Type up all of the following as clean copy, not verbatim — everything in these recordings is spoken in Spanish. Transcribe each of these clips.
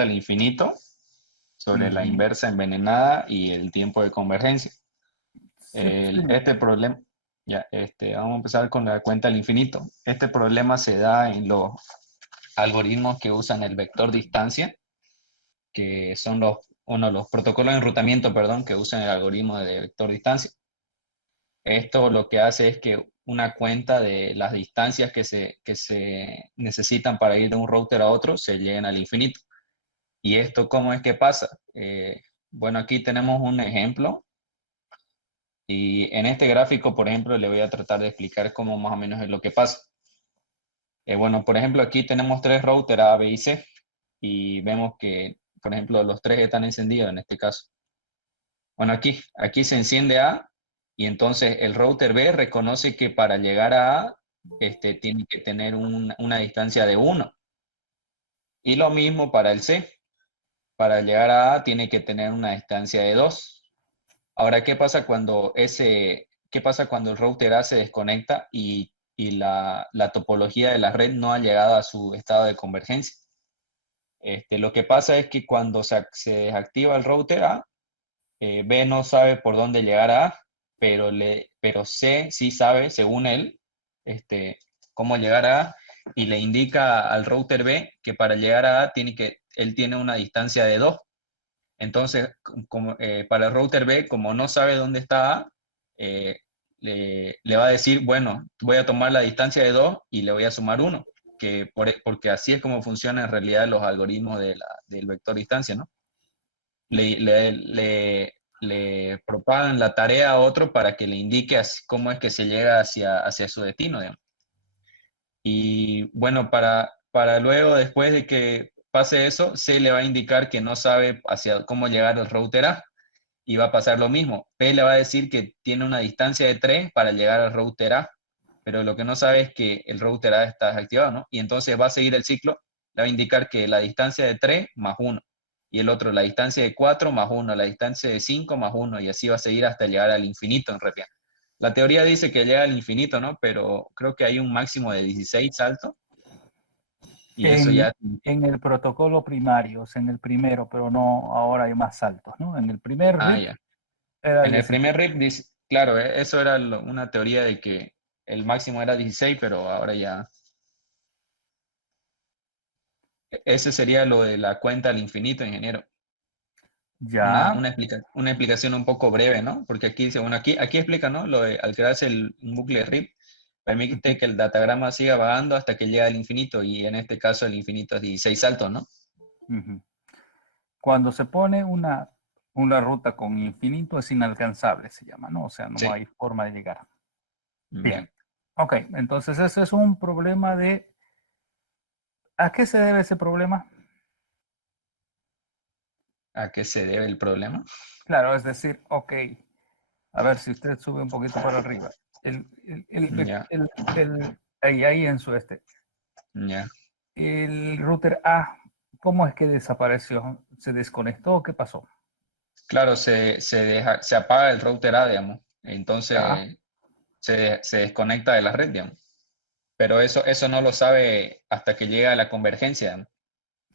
cuenta al infinito, sobre la Ujú. inversa envenenada y el tiempo de convergencia. Sí, sí. Este problema, ya, vamos a empezar con la cuenta al infinito. Este problema se da en los algoritmos que usan el vector distancia, que son los protocolos de enrutamiento, perdón, que usan el algoritmo de vector distancia. Esto lo que hace es que una cuenta de las distancias que se necesitan para ir de un router a otro se lleguen al infinito. ¿Y esto cómo es que pasa? Bueno, aquí tenemos un ejemplo y en este gráfico, por ejemplo, le voy a tratar de explicar cómo más o menos es lo que pasa. Bueno, por ejemplo, aquí tenemos tres routers A, B y C y vemos que, por ejemplo, los tres están encendidos en este caso. Bueno, aquí se enciende A y entonces el router B reconoce que para llegar a A tiene que tener una distancia de 1. Y lo mismo para el C. Para llegar a A tiene que tener una distancia de 2. Ahora, ¿qué pasa cuando el router A se desconecta y la topología de la red no ha llegado a su estado de convergencia? Lo que pasa es que cuando se desactiva el router A, B no sabe por dónde llegar a A, pero C sí sabe, según él, este, cómo llegar a A y le indica al router B que para llegar a A él tiene una distancia de 2. Entonces, para el router B, como no sabe dónde está A, eh, le va a decir, bueno, voy a tomar la distancia de 2 y le voy a sumar 1, porque así es como funcionan en realidad los algoritmos del vector distancia, ¿no? Le propagan la tarea a otro para que le indique cómo es que se llega hacia su destino, digamos. Y bueno, para luego, después de que pase eso, C le va a indicar que no sabe hacia cómo llegar al router A y va a pasar lo mismo. P le va a decir que tiene una distancia de 3 para llegar al router A, pero lo que no sabe es que el router A está desactivado, ¿no? Y entonces va a seguir el ciclo, le va a indicar que la distancia de 3 más 1, y el otro la distancia de 4 más 1, la distancia de 5 más 1, y así va a seguir hasta llegar al infinito en realidad. La teoría dice que llega al infinito, ¿no? Pero creo que hay un máximo de 16 saltos, y eso En, ya... en el protocolo primario, o sea, en el primero, pero no, ahora hay más saltos, ¿no? En el primer Ah, RIP ya. era En el 16. primer RIP, dice, claro, eso era una teoría de que el máximo era 16, pero ahora ya... Ese sería lo de la cuenta al infinito, ingeniero. Una, Ya, una, explica- una explicación un poco breve, ¿no? Porque aquí dice, bueno, aquí explica, ¿no? Al crearse un bucle RIP, permite ujú, que el datagrama siga vagando hasta que llega al infinito, y en este caso el infinito es 16 saltos, ¿no? ujú. Cuando se pone una ruta con infinito es inalcanzable, se llama, ¿no? O sea, no Sí. hay forma de llegar. Ya. Bien. Ok, entonces ese es un problema de... ¿A qué se debe ese problema? ¿A qué se debe el problema? Claro, es decir, ok, a ver si usted sube un poquito para arriba. Ya, Ahí en su ya. el router A, ¿cómo es que desapareció? ¿Se desconectó? ¿Qué pasó? Claro, se apaga el router A, digamos. Ya, Entonces se desconecta de la red, digamos. Pero eso no lo sabe hasta que llega a la convergencia, digamos.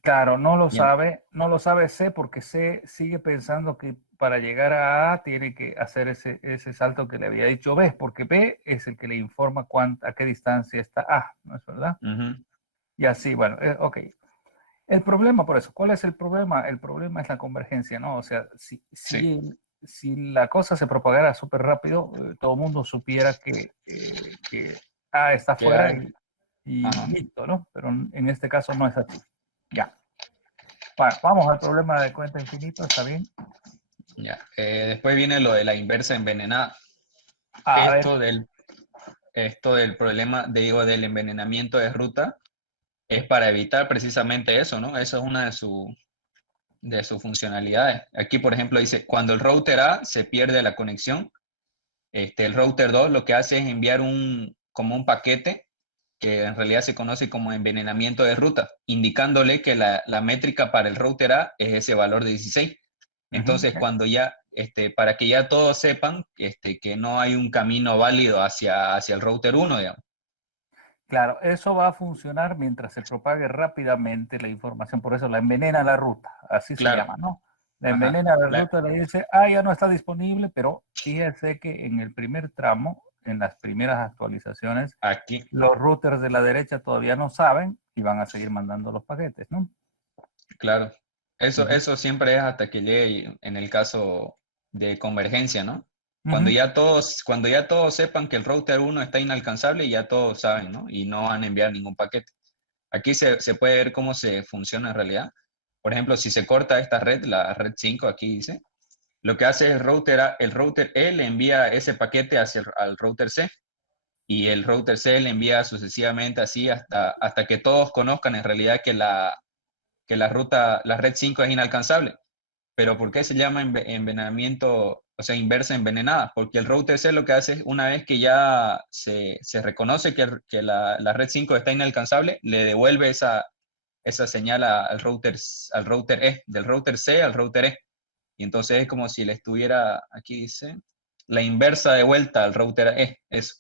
claro, Bien. no lo sabe C porque C sigue pensando que para llegar a A tiene que hacer ese salto que le había dicho B, porque B es el que le informa a qué distancia está A, ¿no es verdad? Ujú. Y así, bueno, ok. El problema, por eso, ¿cuál es el problema? El problema es la convergencia, ¿no? O sea, Sí. si la cosa se propagara súper rápido, todo el mundo supiera que A está Que fuera hay. y Ajá. listo, ¿no? Pero en este caso no es así. Ya. Bueno, vamos al problema de cuenta infinito, ¿está bien? Ya. Después viene lo de la inversa envenenada. A ver, Esto del, esto del problema, digo, del envenenamiento de ruta es para evitar precisamente eso, ¿no? Eso es una de sus funcionalidades. Aquí, por ejemplo, dice, cuando el router A se pierde la conexión, el router 2 lo que hace es enviar como un paquete que en realidad se conoce como envenenamiento de ruta, indicándole que la métrica para el router A es ese valor de 16. ujú, Entonces, para que ya todos sepan que no hay un camino válido hacia el router 1, digamos. Claro, eso va a funcionar mientras se propague rápidamente la información, por eso la envenena la ruta, así se Claro, llama, ¿no? La ajá. envenena la ruta, le dice, ah, ya no está disponible, pero fíjese que en el primer tramo, en las primeras actualizaciones, Aquí, los routers de la derecha todavía no saben y van a seguir mandando los paquetes, ¿no? claro. Ujú, Eso siempre es hasta que llegue en el caso de convergencia, ¿no? ujú. Cuando ya todos sepan que el router uno está inalcanzable, ya todos saben, ¿no? Y no van a enviar ningún paquete. Aquí se puede ver cómo se funciona en realidad. Por ejemplo, si se corta esta red, la red 5 aquí dice, lo que hace el router E le envía ese paquete al router C y el router C le envía sucesivamente así hasta que todos conozcan en realidad que la red 5 es inalcanzable. Pero ¿por qué se llama envenenamiento, o sea, inversa envenenada? Porque el router C lo que hace es, una vez que ya se reconoce que la red 5 está inalcanzable, le devuelve esa señal al router E, del router C al router E. Y entonces es como si le estuviera, aquí dice, la inversa de vuelta al router E, eso.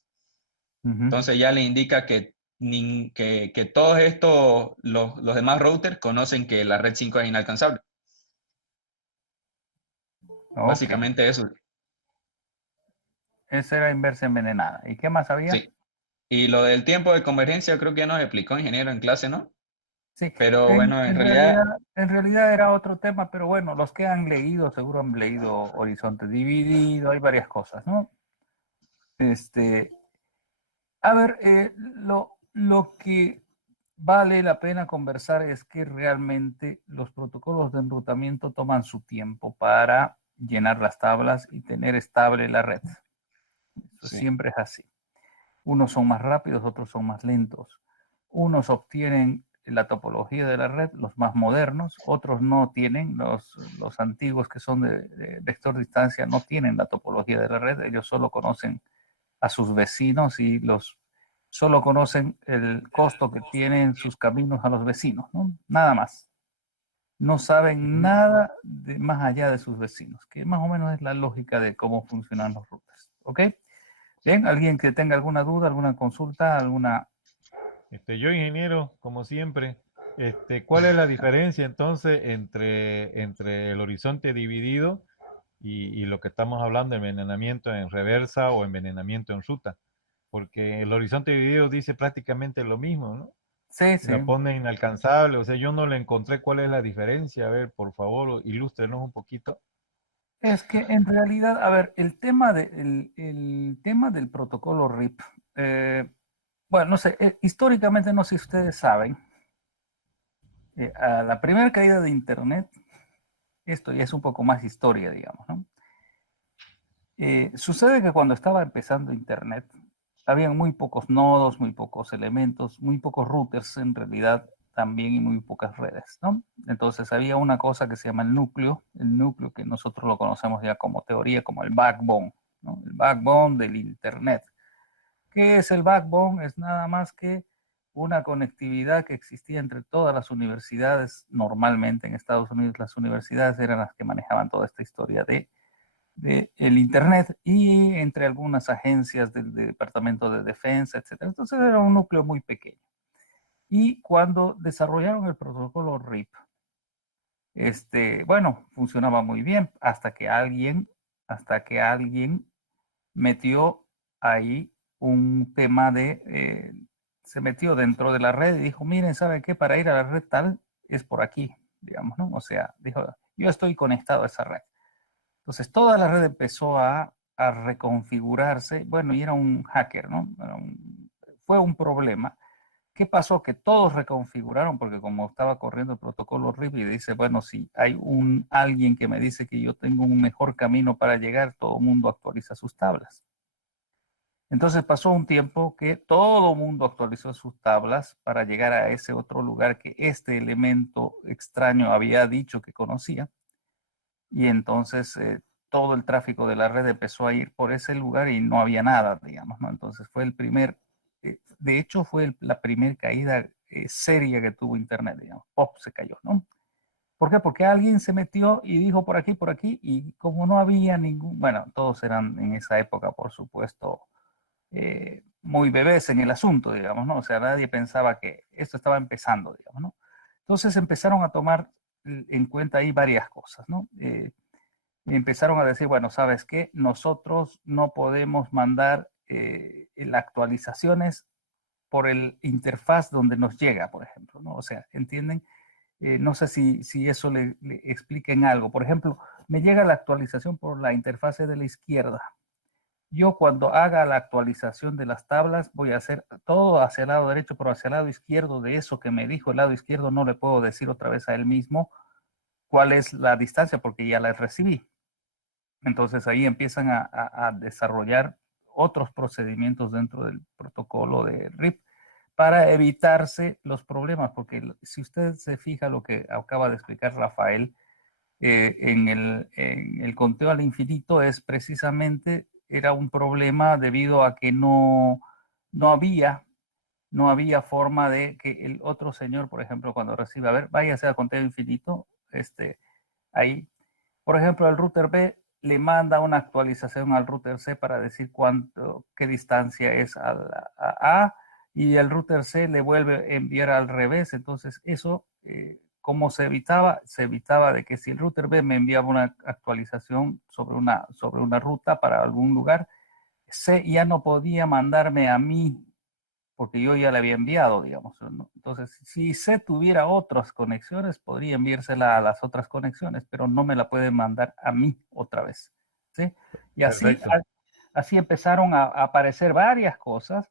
Ujú. Entonces ya le indica que todos estos, los demás routers conocen que la red 5 es inalcanzable. Ok, Básicamente eso, esa era inversa envenenada. ¿Y qué más había? sí. Y lo del tiempo de convergencia creo que ya nos explicó ingeniero en clase, ¿no? Sí, Pero bueno, en realidad, en realidad era otro tema, pero bueno, los que han leído seguro han leído Horizonte Dividido, hay varias cosas, ¿no? Este, a ver, lo que vale la pena conversar es que realmente los protocolos de enrutamiento toman su tiempo para llenar las tablas y tener estable la red. Eso sí, siempre es así. Unos son más rápidos, otros son más lentos. Unos obtienen la topología de la red, los más modernos, otros no tienen, los antiguos que son de vector distancia no tienen la topología de la red, ellos solo conocen a sus vecinos y solo conocen el costo que tienen sus caminos a los vecinos, ¿no? Nada más. No saben ujú. nada más allá de sus vecinos, que más o menos es la lógica de cómo funcionan los routers. ¿Ok? Bien, ¿alguien que tenga alguna duda, alguna consulta, alguna... Yo, ingeniero, como siempre, ¿cuál es la diferencia entonces entre el horizonte dividido y lo que estamos hablando, envenenamiento en reversa o envenenamiento en ruta? Porque el horizonte dividido dice prácticamente lo mismo, ¿no? Sí, sí. La pone inalcanzable, o sea, yo no le encontré cuál es la diferencia. A ver, por favor, ilústrenos un poquito. Es que en realidad, a ver, el tema del protocolo RIP, bueno, no sé, históricamente no sé si ustedes saben, a la primera caída de Internet, esto ya es un poco más historia, digamos, ¿no? Sucede que cuando estaba empezando Internet, habían muy pocos nodos, muy pocos elementos, muy pocos routers en realidad también y muy pocas redes, ¿no? Entonces había una cosa que se llama el núcleo que nosotros lo conocemos ya como teoría, como el backbone, ¿no? El backbone del Internet. ¿Qué es el backbone? Es nada más que una conectividad que existía entre todas las universidades. Normalmente en Estados Unidos las universidades eran las que manejaban toda esta historia de el Internet y entre algunas agencias del Departamento de Defensa, etcétera. Entonces era un núcleo muy pequeño. Y cuando desarrollaron el protocolo RIP, bueno, funcionaba muy bien hasta que alguien metió ahí un tema se metió dentro de la red y dijo, miren, ¿saben qué? Para ir a la red tal es por aquí, digamos, ¿no? O sea, dijo, yo estoy conectado a esa red. Entonces, toda la red empezó a reconfigurarse. Bueno, y era un hacker, ¿no? Fue un problema. ¿Qué pasó? Que todos reconfiguraron porque como estaba corriendo el protocolo RIP y dice, bueno, si hay alguien que me dice que yo tengo un mejor camino para llegar, todo el mundo actualiza sus tablas. Entonces pasó un tiempo que todo el mundo actualizó sus tablas para llegar a ese otro lugar que este elemento extraño había dicho que conocía y entonces todo el tráfico de la red empezó a ir por ese lugar y no había nada, digamos, ¿no? Entonces fue de hecho fue la primera caída seria que tuvo Internet, digamos, pop, se cayó, ¿no? ¿Por qué? Porque alguien se metió y dijo por aquí, y como no había ningún, bueno, todos eran en esa época, por supuesto, muy bebés en el asunto, digamos, ¿no? O sea, nadie pensaba que esto estaba empezando, digamos, ¿no? Entonces empezaron a tomar en cuenta ahí varias cosas, ¿no? Empezaron a decir, bueno, ¿sabes qué? Nosotros no podemos mandar las actualizaciones por el interfaz donde nos llega, por ejemplo, ¿no? O sea, ¿entienden? No sé si eso le expliquen algo. Por ejemplo, me llega la actualización por la interfase de la izquierda. Yo cuando haga la actualización de las tablas voy a hacer todo hacia el lado derecho, pero hacia el lado izquierdo de eso que me dijo el lado izquierdo no le puedo decir otra vez a él mismo cuál es la distancia porque ya la recibí. Entonces ahí empiezan a desarrollar otros procedimientos dentro del protocolo de RIP para evitarse los problemas, porque si usted se fija lo que acaba de explicar Rafael, en el conteo al infinito es precisamente, era un problema debido a que no había, no había forma de que el otro señor, por ejemplo, cuando recibe, a ver, váyase al conteo infinito, ahí, por ejemplo, el router B le manda una actualización al router C para decir qué distancia es a y el router C le vuelve a enviar al revés. Entonces, eso, ¿cómo se evitaba? Se evitaba de que si el router B me enviaba una actualización sobre una ruta para algún lugar, C ya no podía mandarme a mí porque yo ya le había enviado, digamos, ¿no? Entonces, si C tuviera otras conexiones, podría enviársela a las otras conexiones, pero no me la puede mandar a mí otra vez, ¿sí? Y así, Perfecto. así empezaron a aparecer varias cosas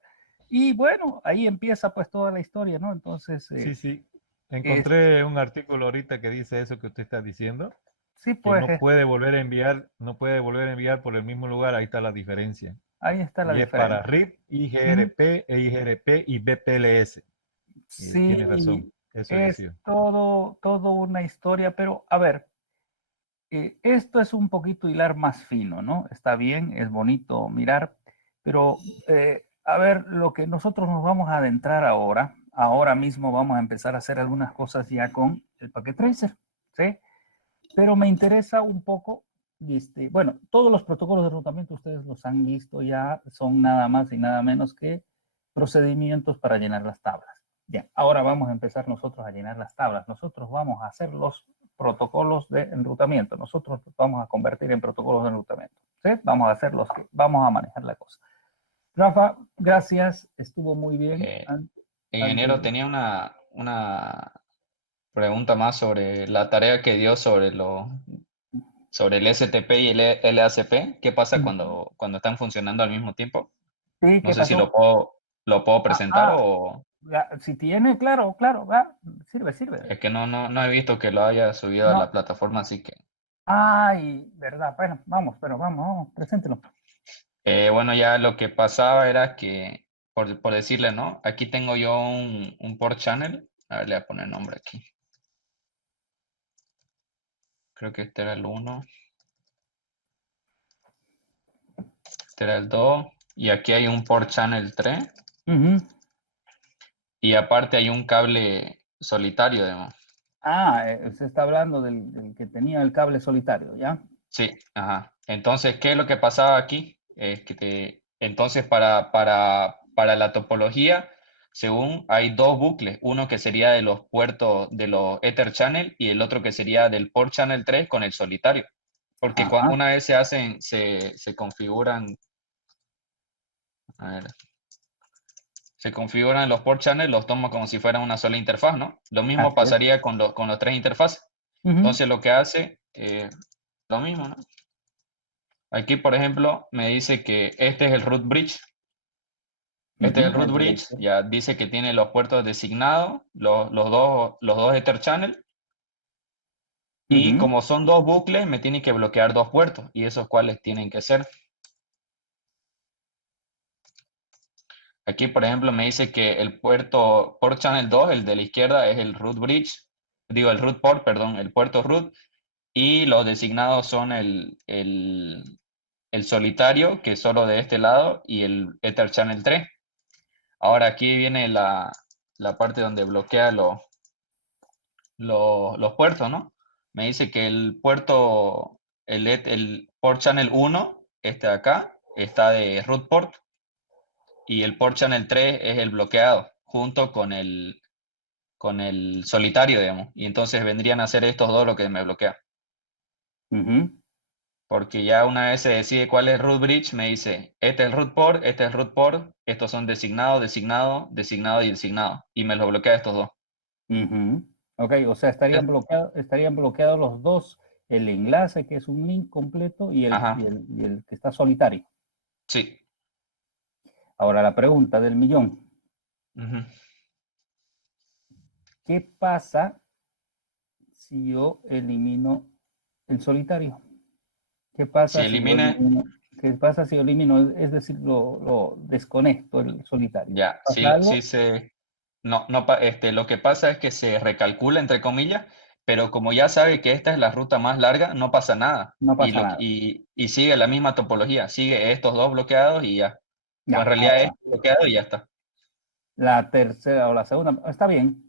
y bueno, ahí empieza pues toda la historia, ¿no? Entonces, Sí, sí. es, Encontré un artículo ahorita que dice eso que usted está diciendo, sí, que pues no puede volver a enviar, no puede volver a enviar por el mismo lugar, ahí está la diferencia. ahí está la Y es para diferencia. RIP, Ujú. IGRP, EIGRP y BPLS. Tiene razón, Sí, eso es decía. todo una historia, pero a ver, esto es un poquito hilar más fino, ¿no? Está bien, es bonito mirar, pero a ver, lo que nosotros nos vamos a adentrar ahora mismo vamos a empezar a hacer algunas cosas ya con el Packet Tracer, ¿sí? Pero me interesa un poco, bueno, todos los protocolos de enrutamiento ustedes los han visto ya, son nada más y nada menos que procedimientos para llenar las tablas. Bien, ahora vamos a empezar nosotros a llenar las tablas. Nosotros vamos a hacer los protocolos de enrutamiento. Nosotros los vamos a convertir en protocolos de enrutamiento. ¿Sí? Vamos a hacer los que vamos a manejar la cosa. Rafa, gracias. Estuvo muy bien. Ingeniero, tenía una pregunta más sobre la tarea que dio sobre el STP y el LACP. ¿Qué pasa cuando están funcionando al mismo tiempo? Sí, No ¿qué sé si pasó? lo puedo presentar o Si tiene, claro, sirve. es que no he visto que lo haya subido a la No, plataforma, así que ay, verdad. Bueno, vamos, preséntelo. bueno, ya lo que pasaba era que, por decirle, ¿no? Aquí tengo yo un port channel. A ver, le voy a poner nombre aquí. Creo que este era el 1, este era el 2, y aquí hay un port channel 3, y aparte hay un cable solitario, además. Se está hablando del que tenía el cable solitario, ¿ya? Sí, ajá. Entonces, ¿qué es lo que pasaba aquí? Entonces, para la topología, según hay dos bucles, uno que sería de los puertos de los Ether Channel y el otro que sería del Port Channel 3 con el solitario. Porque Ajá, una vez se hacen, se configuran, a ver, se configuran los Port Channel, los toma como si fueran una sola interfaz, ¿no? Lo mismo así es. pasaría con los tres interfaces. Ujú, Entonces, lo que hace, lo mismo, ¿no? Aquí, por ejemplo, me dice que este es el root bridge. Este es el root el bridge. router. Ya dice que tiene los puertos designados, los dos Ether channel. Y Ujú, como son dos bucles, me tiene que bloquear dos puertos. ¿Y esos cuáles tienen que ser? Aquí, por ejemplo, me dice que el port channel 2, el de la izquierda, es el root bridge. Digo, el root port, perdón, el puerto root. Y los designados son el solitario, que es solo de este lado, y el Ether channel 3. Ahora aquí viene la parte donde bloquea los puertos, ¿no? Me dice que el puerto, el port channel 1, este de acá, está de root port. y el port channel 3 es el bloqueado, junto con el solitario, digamos. Y entonces vendrían a ser estos dos lo que me bloquea. Ujú. Porque ya una vez se decide cuál es root bridge, me dice, este es el root port, este es el root port, estos son designado, designado, designado y designado. Y me los bloquea estos dos. Ujú. Ok, o sea, estarían bloqueados los dos, el enlace que es un link completo y Ajá, y el que está solitario. sí. Ahora la pregunta del millón, Ujú. ¿qué pasa si yo elimino el solitario? ¿Qué Si pasa si yo elimine, elimino, qué pasa si yo elimino, es decir, lo desconecto el solitario? ya, ¿Pasa algo? no, no, lo que pasa es que se recalcula, entre comillas, pero como ya sabe que esta es la ruta más larga, no pasa nada. No Y, pasa nada. y sigue la misma topología, sigue estos dos bloqueados y ya. O en Ya, realidad ahora, este bloqueado y ya está. la tercera o la segunda, está bien.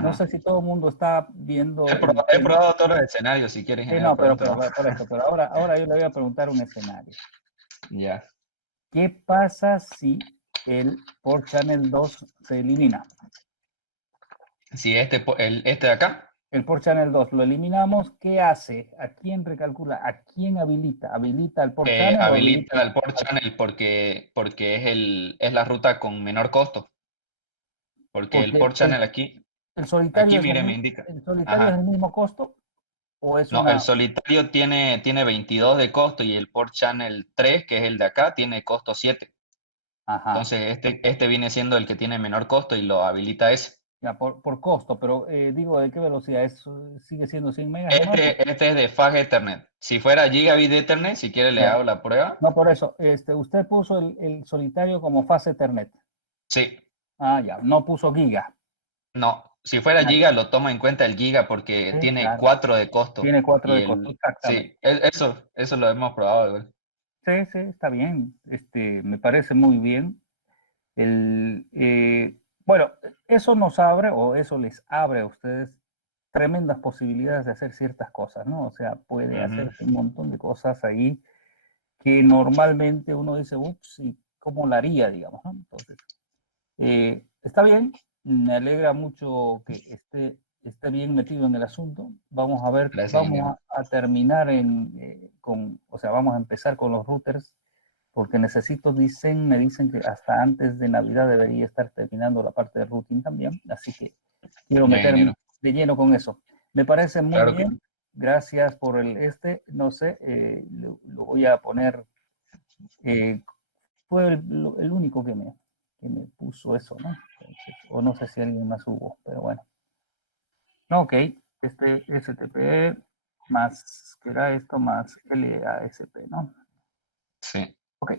No Ajá. sé si todo el mundo está viendo el He tema. probado todos los escenarios, si quieres, Sí, ingeniero, no, pregúntame. por eso, pero ahora yo le voy a preguntar un escenario. Ya. ¿Qué pasa si el port channel 2 se elimina? Si este de acá, El port channel 2 lo eliminamos, ¿qué hace? ¿A quién recalcula? ¿A quién habilita? ¿Habilita el port channel o habilita habilita el port channel porque es la ruta con menor costo. Porque el porque port channel aquí, el solitario aquí es mire, me indica. el solitario es Ajá. el mismo costo o es No, una... el solitario tiene 22 de costo y el port channel 3, que es el de acá, tiene costo 7. Ajá, Entonces, este viene siendo el que tiene menor costo y lo habilita ese. ya por costo, pero digo, ¿de qué velocidad? ¿Sigue siendo 100 megas nomás? Este es de Fast Ethernet. Si fuera Gigabit Ethernet, si quiere le Ya. hago la prueba. No, por eso, usted puso el solitario como fase Ethernet. Sí. Ah, ya, no puso giga. No, si fuera Ah, giga lo toma en cuenta el giga porque sí, tiene claro. 4 de costo Tiene 4 y de costo, el exactamente. sí, eso lo hemos probado igual. Sí, sí, está bien. Me parece muy bien. Bueno, eso nos abre o eso les abre a ustedes tremendas posibilidades de hacer ciertas cosas, ¿no? O sea, puede Ujú. hacerse un montón de cosas ahí que normalmente uno dice, ups, ¿y cómo la haría, digamos, ¿no? Entonces, está bien, me alegra mucho que esté bien metido en el asunto. Vamos a ver, Gracias, vamos ingeniero. a terminar o sea, vamos a empezar con los routers, porque me dicen que hasta antes de Navidad debería estar terminando la parte de routing también, así que quiero Ya, meterme ingeniero. de lleno con eso. Me parece muy Claro que bien, gracias por no sé, lo voy a poner, eh, fue el único que me puso eso, ¿no? Entonces, o no sé si alguien más hubo, pero bueno. No, ok, STP más, ¿qué era esto? Más LASP, ¿no? sí. Ok,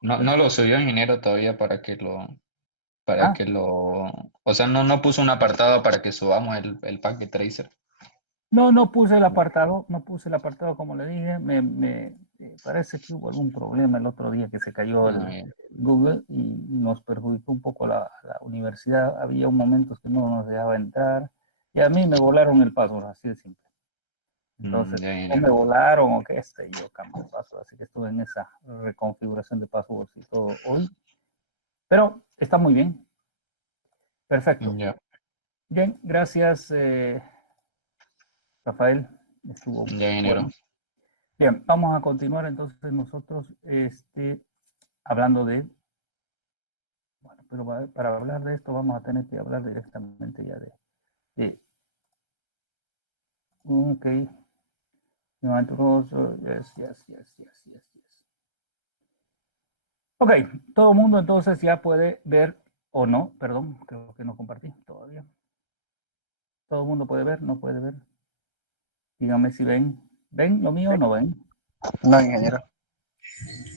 No, no lo perfecto. subió ingeniero todavía para Ah, que lo, o sea, no puso un apartado para que subamos el packet tracer. no, no puse el apartado como le dije, parece que hubo algún problema el otro día que se cayó Ah, el ya. Google y nos perjudicó un poco la universidad. Había un momentos que no nos dejaba entrar y a mí me volaron el password, así de simple. Entonces, Ya, o me ingeniero. volaron o qué sé yo, cambio de password, así que estuve en esa reconfiguración de passwords y todo hoy, pero está muy bien, perfecto. Ya, Bien, gracias, Rafael, estuvo ya, ingeniero. bueno. Bien, vamos a continuar entonces nosotros hablando bueno, pero para hablar de esto vamos a tener que hablar directamente ya de ok, yes, yes, yes, yes, yes, yes. Ok, todo el mundo entonces ya puede ver, o no, perdón, creo que no compartí todavía. Todo el mundo puede ver, no puede ver. Díganme si ven. ¿Ven lo mío o no ven? No, ingeniero. Ah,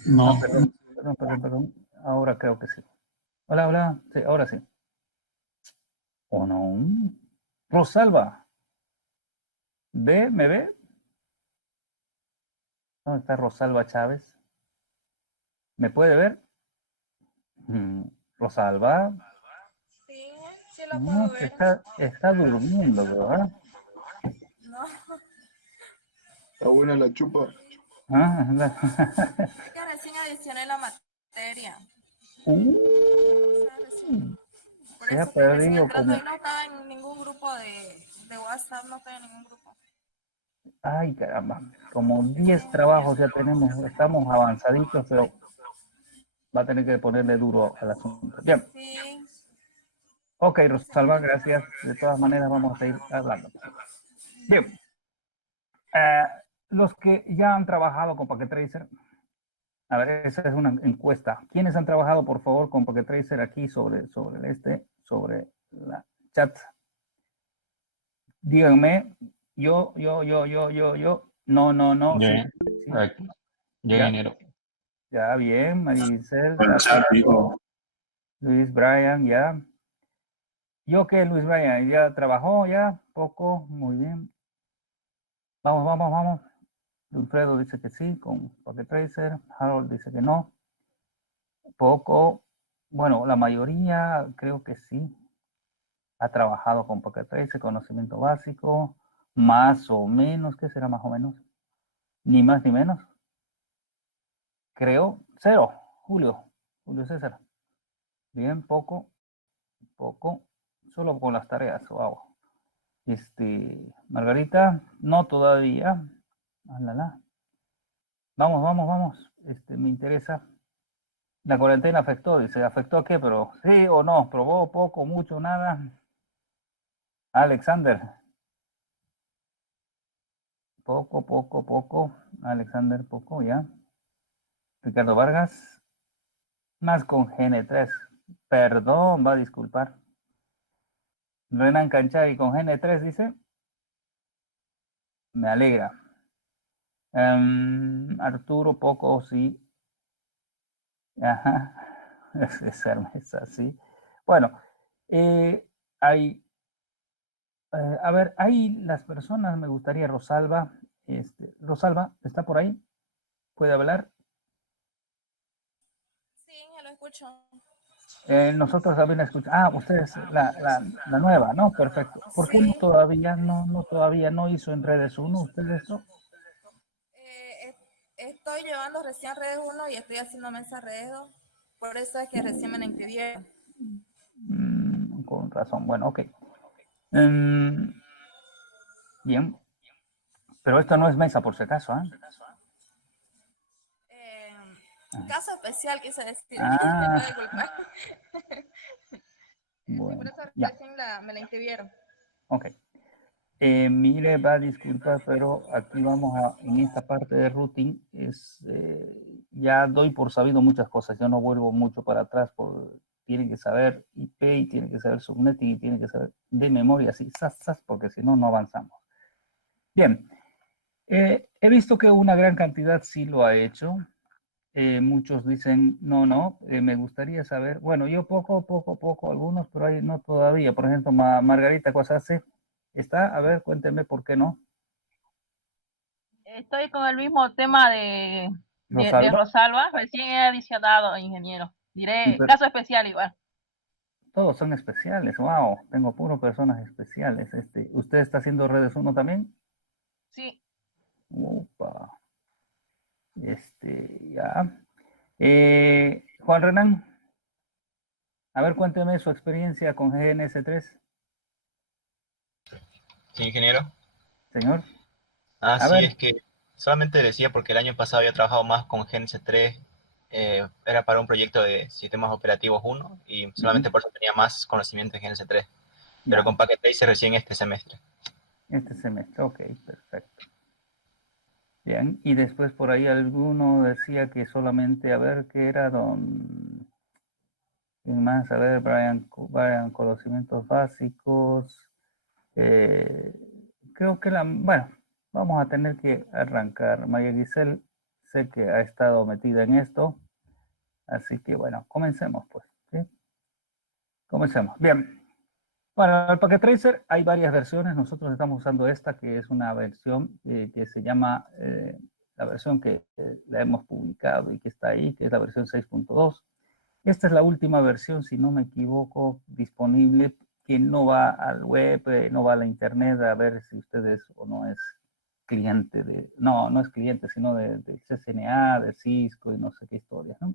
No, perdón, perdón, perdón, perdón. Ahora creo que sí. Hola, hola. Sí, ahora sí. ¿O no? Rosalba, ¿ve? ¿Me ve? ¿Dónde está Rosalba Chávez? ¿Me puede ver? Mm, Rosalba, Sí, sí lo puedo no, ver. está durmiendo, ¿verdad? No, está buena la chupa. Ah, es que recién adicioné la materia. O sea, recién. Por Se ha eso que recién perdido entrando como... y no estaba en ningún grupo de WhatsApp, no estaba en ningún grupo. Ay, caramba, como Sí, 10 trabajos ya tenemos, estamos avanzaditos, pero va a tener que ponerle duro al asunto. Bien, sí. ok, Rosalba, gracias. De todas maneras, vamos a seguir hablando. Bien, los que ya han trabajado con Packet Tracer, a ver, esa es una encuesta. ¿Quiénes han trabajado, por favor, con Packet Tracer aquí sobre la chat? Díganme, yo. No, Yo, sí, sí, yo ya, ingeniero. ya, bien, Maricel, Con el chat, dijo. Luis Brian, ya. ¿Yo qué, Luis Brian? ¿Ya trabajó? ¿Ya? Poco, muy bien. Vamos. Wilfredo dice que sí, con Pocket Tracer. Harold dice que no. Poco. Bueno, la mayoría creo que sí. Ha trabajado con Pocket Tracer, conocimiento básico. Más o menos, ¿qué será más o menos? Ni más ni menos. Creo, cero. Julio César. Bien, poco. Solo con las tareas, wow. Margarita, no todavía. Alala. Vamos. Me interesa. La cuarentena afectó, dice, ¿afectó a qué? Pero sí o no, probó poco, mucho, nada. Alexander, poco. Alexander, poco, ya. Ricardo Vargas, más con GN3. Perdón, va a disculpar. Renan Canchari con GN3 dice, me alegra. Arturo, poco, sí. Ajá, es Hermes, sí. Bueno, hay, a ver, hay las personas, me gustaría, Rosalba, Rosalba, ¿está por ahí? ¿Puede hablar? Sí, ya lo escucho. Nosotros también escuchamos, ustedes, la nueva, ¿no? Perfecto. ¿Por qué no Sí. todavía, todavía no hizo en redes uno usted eso? Estoy llevando recién redes 1 y estoy haciendo mesa redes 2. Por eso es que recién me la inscribieron. Con razón, bueno, ok. Bien, pero esto no es mesa por si acaso, ¿eh? Caso especial, quise decir. Me Ah, puede disculpar. Sí, por bueno, eso ya, recién me la inscribieron. ok. Mire, va a disculpar, pero aquí vamos en esta parte de routing, ya doy por sabido muchas cosas, yo no vuelvo mucho para atrás, tienen que saber IP, y tienen que saber subnetting, y tienen que saber de memoria, así, porque si no, no avanzamos. Bien, he visto que una gran cantidad sí lo ha hecho, muchos dicen, no, me gustaría saber, bueno, yo poco, algunos, pero hay no todavía, por ejemplo, Margarita Cuasase, ¿está? A ver, cuénteme por qué no. Estoy con el mismo tema de Rosalba, recién he adicionado, ingeniero. Diré, caso especial igual. Todos son especiales, wow, tengo puro personas especiales. ¿Usted está haciendo redes 1 también? Sí. Opa. Ya. Juan Renan, a ver, cuénteme su experiencia con GNS3. Sí, ingeniero. Señor. Ah, A sí, ver. es que solamente decía porque el año pasado había trabajado más con GNC 3, era para un proyecto de sistemas operativos 1 y solamente por eso tenía más conocimiento de GNC 3, pero Ya, con Packet Tracer recién este semestre. este semestre, ok, perfecto. Bien, y después por ahí alguno decía que solamente, a ver, ¿qué era ¿quién más? A ver, Brian, conocimientos básicos. Creo que bueno, vamos a tener que arrancar. María Giselle, sé que ha estado metida en esto, así que bueno, comencemos pues, ¿sí? Comencemos. Bien. Bueno, el Packet Tracer hay varias versiones. Nosotros estamos usando esta, que es una versión que se llama, la versión que la hemos publicado y que está ahí, que es la versión 6.2. Esta es la última versión, si no me equivoco, disponible, que no va al web, no va a la internet a ver si ustedes o no es cliente no es cliente, sino de CCNA, de Cisco y no sé qué historias, ¿no?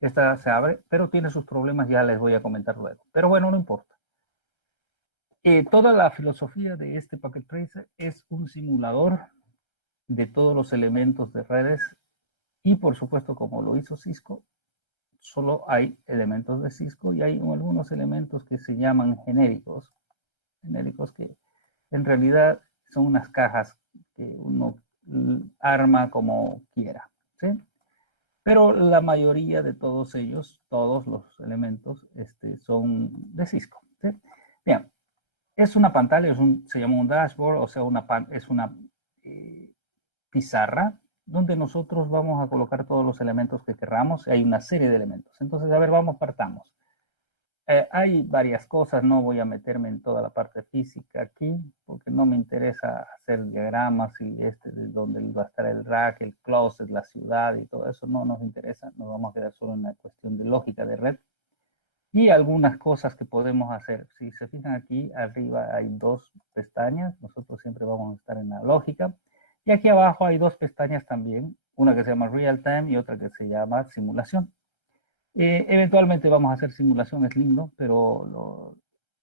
Esta se abre, pero tiene sus problemas, ya les voy a comentar luego. Pero bueno, no importa. Toda la filosofía de este Packet Tracer es un simulador de todos los elementos de redes y por supuesto, como lo hizo Cisco, solo hay elementos de Cisco y hay algunos elementos que se llaman genéricos que en realidad son unas cajas que uno arma como quiera, ¿sí? Pero la mayoría de todos ellos, todos los elementos, son de Cisco, ¿sí? Bien, es una pantalla, se llama un dashboard, o sea, es una pizarra donde nosotros vamos a colocar todos los elementos que queramos. Hay una serie de elementos. Entonces, a ver, partamos. Hay varias cosas, no voy a meterme en toda la parte física aquí, porque no me interesa hacer diagramas y de dónde va a estar el rack, el closet, la ciudad y todo eso, no nos interesa, nos vamos a quedar solo en la cuestión de lógica de red. Y algunas cosas que podemos hacer. Si se fijan aquí, arriba hay dos pestañas, nosotros siempre vamos a estar en la lógica. Y aquí abajo hay dos pestañas también, una que se llama Real Time y otra que se llama Simulación. Eventualmente vamos a hacer simulación, es lindo, pero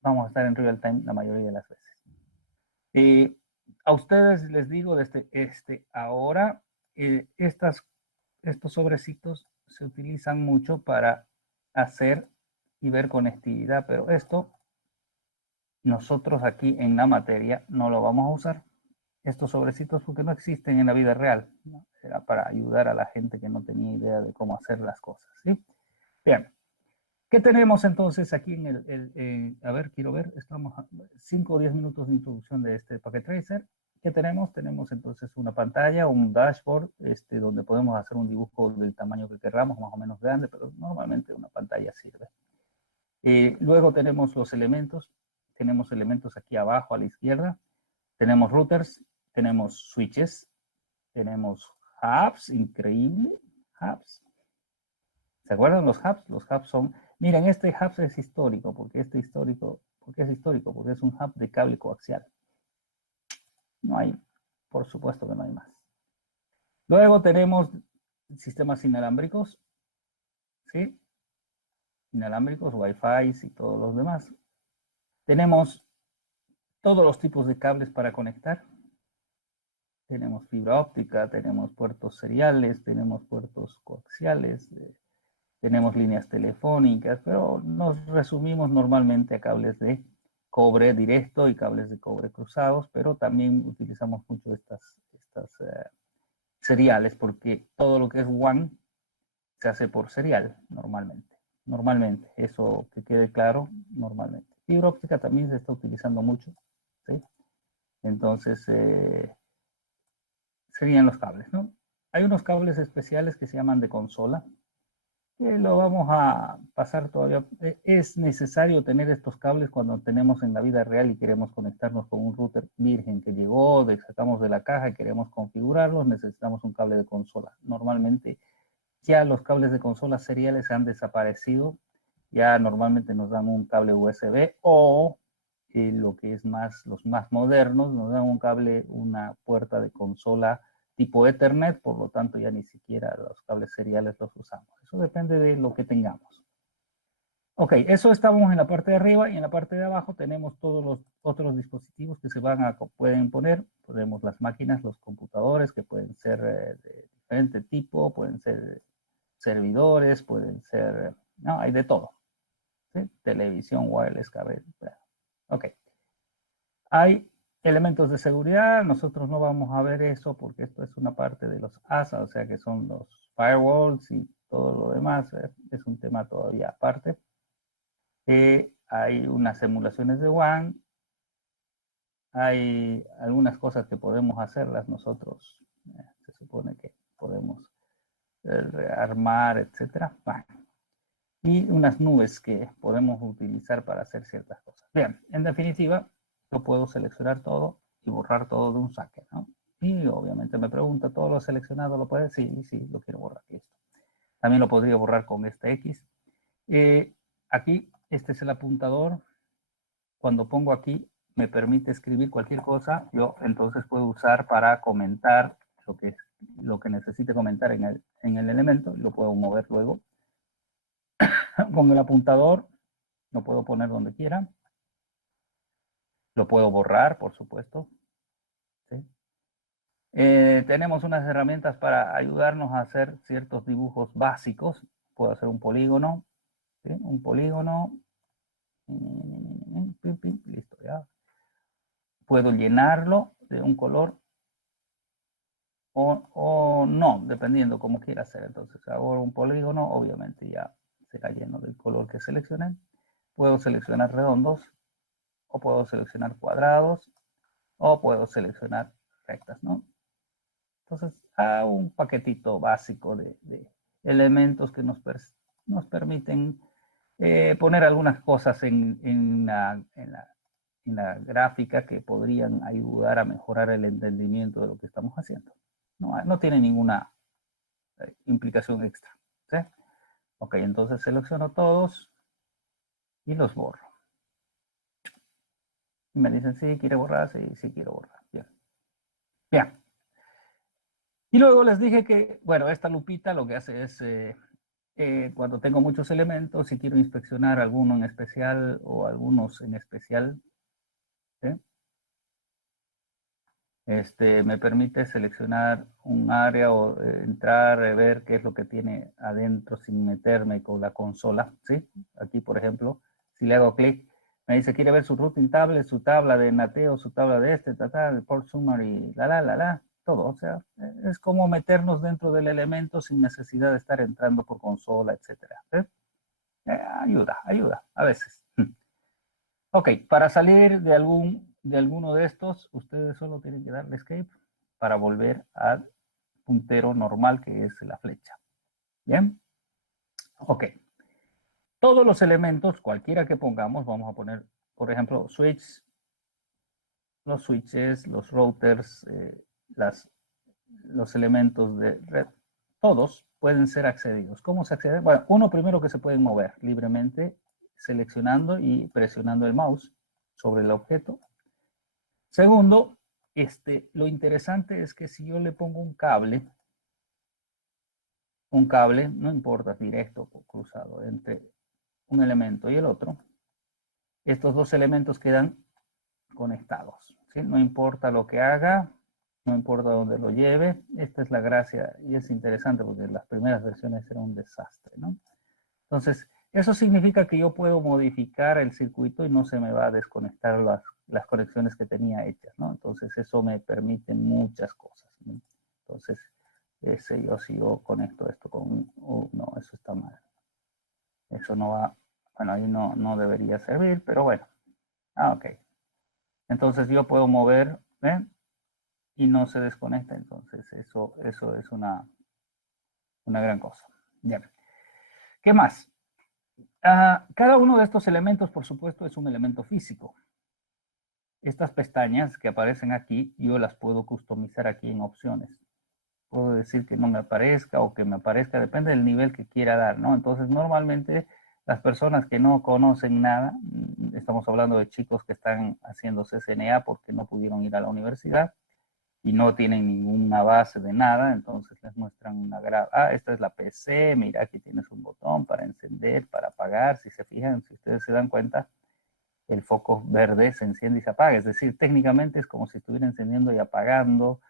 vamos a estar en Real Time la mayoría de las veces. A ustedes les digo desde ahora, estos sobrecitos se utilizan mucho para hacer y ver conectividad, pero esto nosotros aquí en la materia no lo vamos a usar. Estos sobrecitos porque no existen en la vida real, ¿no? Era para ayudar a la gente que no tenía idea de cómo hacer las cosas, ¿sí? Bien, ¿qué tenemos entonces aquí a ver, quiero ver, estamos a 5 o 10 minutos de introducción de este Packet Tracer. ¿Qué tenemos? Tenemos entonces una pantalla, un dashboard, donde podemos hacer un dibujo del tamaño que queramos, más o menos grande, pero normalmente una pantalla sirve. Luego tenemos los elementos. Tenemos elementos aquí abajo a la izquierda. Tenemos routers, tenemos switches, tenemos hubs, increíble, hubs. ¿Se acuerdan los hubs? Los hubs son, miren, este hub es histórico. ¿Por qué es histórico? Porque es un hub de cable coaxial. No hay, por supuesto que no hay más. Luego tenemos sistemas inalámbricos, ¿sí? Inalámbricos, Wi-Fi y todos los demás. Tenemos todos los tipos de cables para conectar. Tenemos fibra óptica, tenemos puertos seriales, tenemos puertos coaxiales, tenemos líneas telefónicas, pero nos resumimos normalmente a cables de cobre directo y cables de cobre cruzados, pero también utilizamos mucho estas seriales porque todo lo que es WAN se hace por serial normalmente. Normalmente, eso que quede claro, normalmente. Fibra óptica también se está utilizando mucho, ¿sí? Entonces, serían los cables, ¿no? Hay unos cables especiales que se llaman de consola, que lo vamos a pasar todavía. Es necesario tener estos cables cuando tenemos en la vida real y queremos conectarnos con un router virgen que llegó, sacamos de la caja y queremos configurarlos, necesitamos un cable de consola. Normalmente ya los cables de consola seriales han desaparecido, ya normalmente nos dan un cable USB o lo que es los más modernos, nos dan un cable, una puerta de consola tipo Ethernet, por lo tanto ya ni siquiera los cables seriales los usamos. Eso depende de lo que tengamos. Ok, eso estamos en la parte de arriba y en la parte de abajo tenemos todos los otros dispositivos que pueden poner. Tenemos las máquinas, los computadores que pueden ser de diferente tipo, pueden ser servidores, pueden ser, no, hay de todo. ¿Sí? Televisión, wireless, cable. Ok. Hay elementos de seguridad, nosotros no vamos a ver eso porque esto es una parte de los ASA, o sea que son los firewalls y todo lo demás, es un tema todavía aparte. Hay unas simulaciones de WAN, hay algunas cosas que podemos hacerlas nosotros, se supone que podemos armar, etcétera. Bueno, y unas nubes que podemos utilizar para hacer ciertas cosas. Bien, en definitiva, yo puedo seleccionar todo y borrar todo de un saque, ¿no? Y obviamente me pregunta, ¿todo lo seleccionado lo puede? Sí, sí, lo quiero borrar, listo. También lo podría borrar con este X. Aquí, este es el apuntador. Cuando pongo aquí, me permite escribir cualquier cosa. Yo entonces puedo usar para comentar lo que necesite comentar en el elemento. Lo puedo mover luego. Con el apuntador lo puedo poner donde quiera. Lo puedo borrar, por supuesto. ¿Sí? Tenemos unas herramientas para ayudarnos a hacer ciertos dibujos básicos. Puedo hacer un polígono. ¿Sí? Un polígono. Listo, ya. Puedo llenarlo de un color o no, dependiendo como quiera hacer. Entonces hago un polígono, obviamente ya será lleno del color que seleccioné. Puedo seleccionar redondos, o puedo seleccionar cuadrados, o puedo seleccionar rectas, ¿no? Entonces hago un paquetito básico de elementos que nos permiten poner algunas cosas en la gráfica que podrían ayudar a mejorar el entendimiento de lo que estamos haciendo. No tiene ninguna implicación extra. ¿Sí? Ok, entonces selecciono todos y los borro. Y me dicen, sí, quiere borrar, sí quiero borrar. Bien. Bien. Y luego les dije que, bueno, esta lupita lo que hace es, cuando tengo muchos elementos, si quiero inspeccionar alguno en especial o algunos en especial, ¿sí? Me permite seleccionar un área o entrar, ver qué es lo que tiene adentro sin meterme con la consola, ¿sí? Aquí, por ejemplo, si le hago clic, me dice, quiere ver su routing table, su tabla de nateo, su tabla de el port summary, todo. O sea, es como meternos dentro del elemento sin necesidad de estar entrando por consola, etcétera. ¿Sí? Ayuda, a veces. Ok, para salir de alguno de estos, ustedes solo tienen que darle escape para volver al puntero normal que es la flecha. ¿Bien? Ok. Todos los elementos, cualquiera que pongamos, vamos a poner, por ejemplo, los switches, los routers, los elementos de red, todos pueden ser accedidos. ¿Cómo se accede? Bueno, uno primero que se pueden mover libremente seleccionando y presionando el mouse sobre el objeto. Segundo, lo interesante es que si yo le pongo un cable, no importa directo o cruzado, entre un elemento y el otro, estos dos elementos quedan conectados, ¿sí? No importa lo que haga, no importa dónde lo lleve, esta es la gracia y es interesante porque las primeras versiones eran un desastre, ¿no? Entonces, eso significa que yo puedo modificar el circuito y no se me va a desconectar las conexiones que tenía hechas, ¿no? Entonces, eso me permite muchas cosas, ¿no? Entonces, yo sigo conecto esto con, no, eso está mal. Eso no va, bueno, ahí no debería servir, pero bueno. Ok. Entonces, yo puedo mover, ¿ven? Y no se desconecta, entonces eso es una gran cosa. Ya. ¿Qué más? Cada uno de estos elementos, por supuesto, es un elemento físico. Estas pestañas que aparecen aquí, yo las puedo customizar aquí en opciones. Puedo decir que no me aparezca o que me aparezca, depende del nivel que quiera dar, ¿no? Entonces, normalmente, las personas que no conocen nada, estamos hablando de chicos que están haciendo CCNA porque no pudieron ir a la universidad y no tienen ninguna base de nada, entonces les muestran una esta es la PC, mira, aquí tienes un botón para encender, para apagar, si se fijan, si ustedes se dan cuenta, el foco verde se enciende y se apaga, es decir, técnicamente es como si estuviera encendiendo y apagando.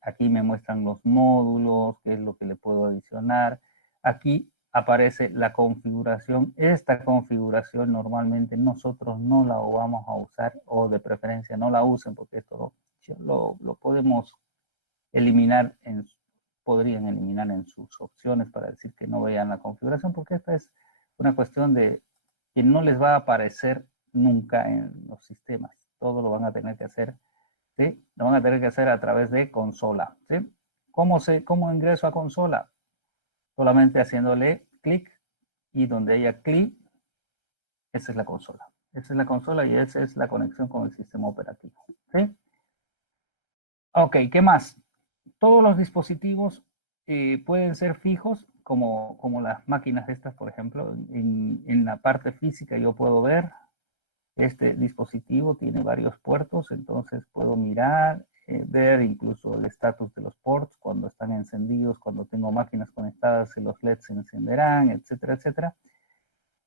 Aquí me muestran los módulos, qué es lo que le puedo adicionar. Aquí aparece la configuración. Esta configuración normalmente nosotros no la vamos a usar, o de preferencia no la usen, porque esto lo podemos eliminar, podrían eliminar en sus opciones para decir que no vean la configuración, porque esta es una cuestión de que no les va a aparecer nunca en los sistemas. Todo lo van a tener que hacer, ¿sí? Lo van a tener que hacer a través de consola, ¿sí? ¿Cómo ingreso a consola? Solamente haciéndole clic, y donde haya clic, esa es la consola. Esa es la consola y esa es la conexión con el sistema operativo, ¿sí? Ok, ¿qué más? Todos los dispositivos pueden ser fijos, como las máquinas estas, por ejemplo. En la parte física yo puedo ver, este dispositivo tiene varios puertos, entonces puedo mirar ver incluso el estatus de los ports, cuando están encendidos, cuando tengo máquinas conectadas, los LEDs se encenderán, etcétera, etcétera.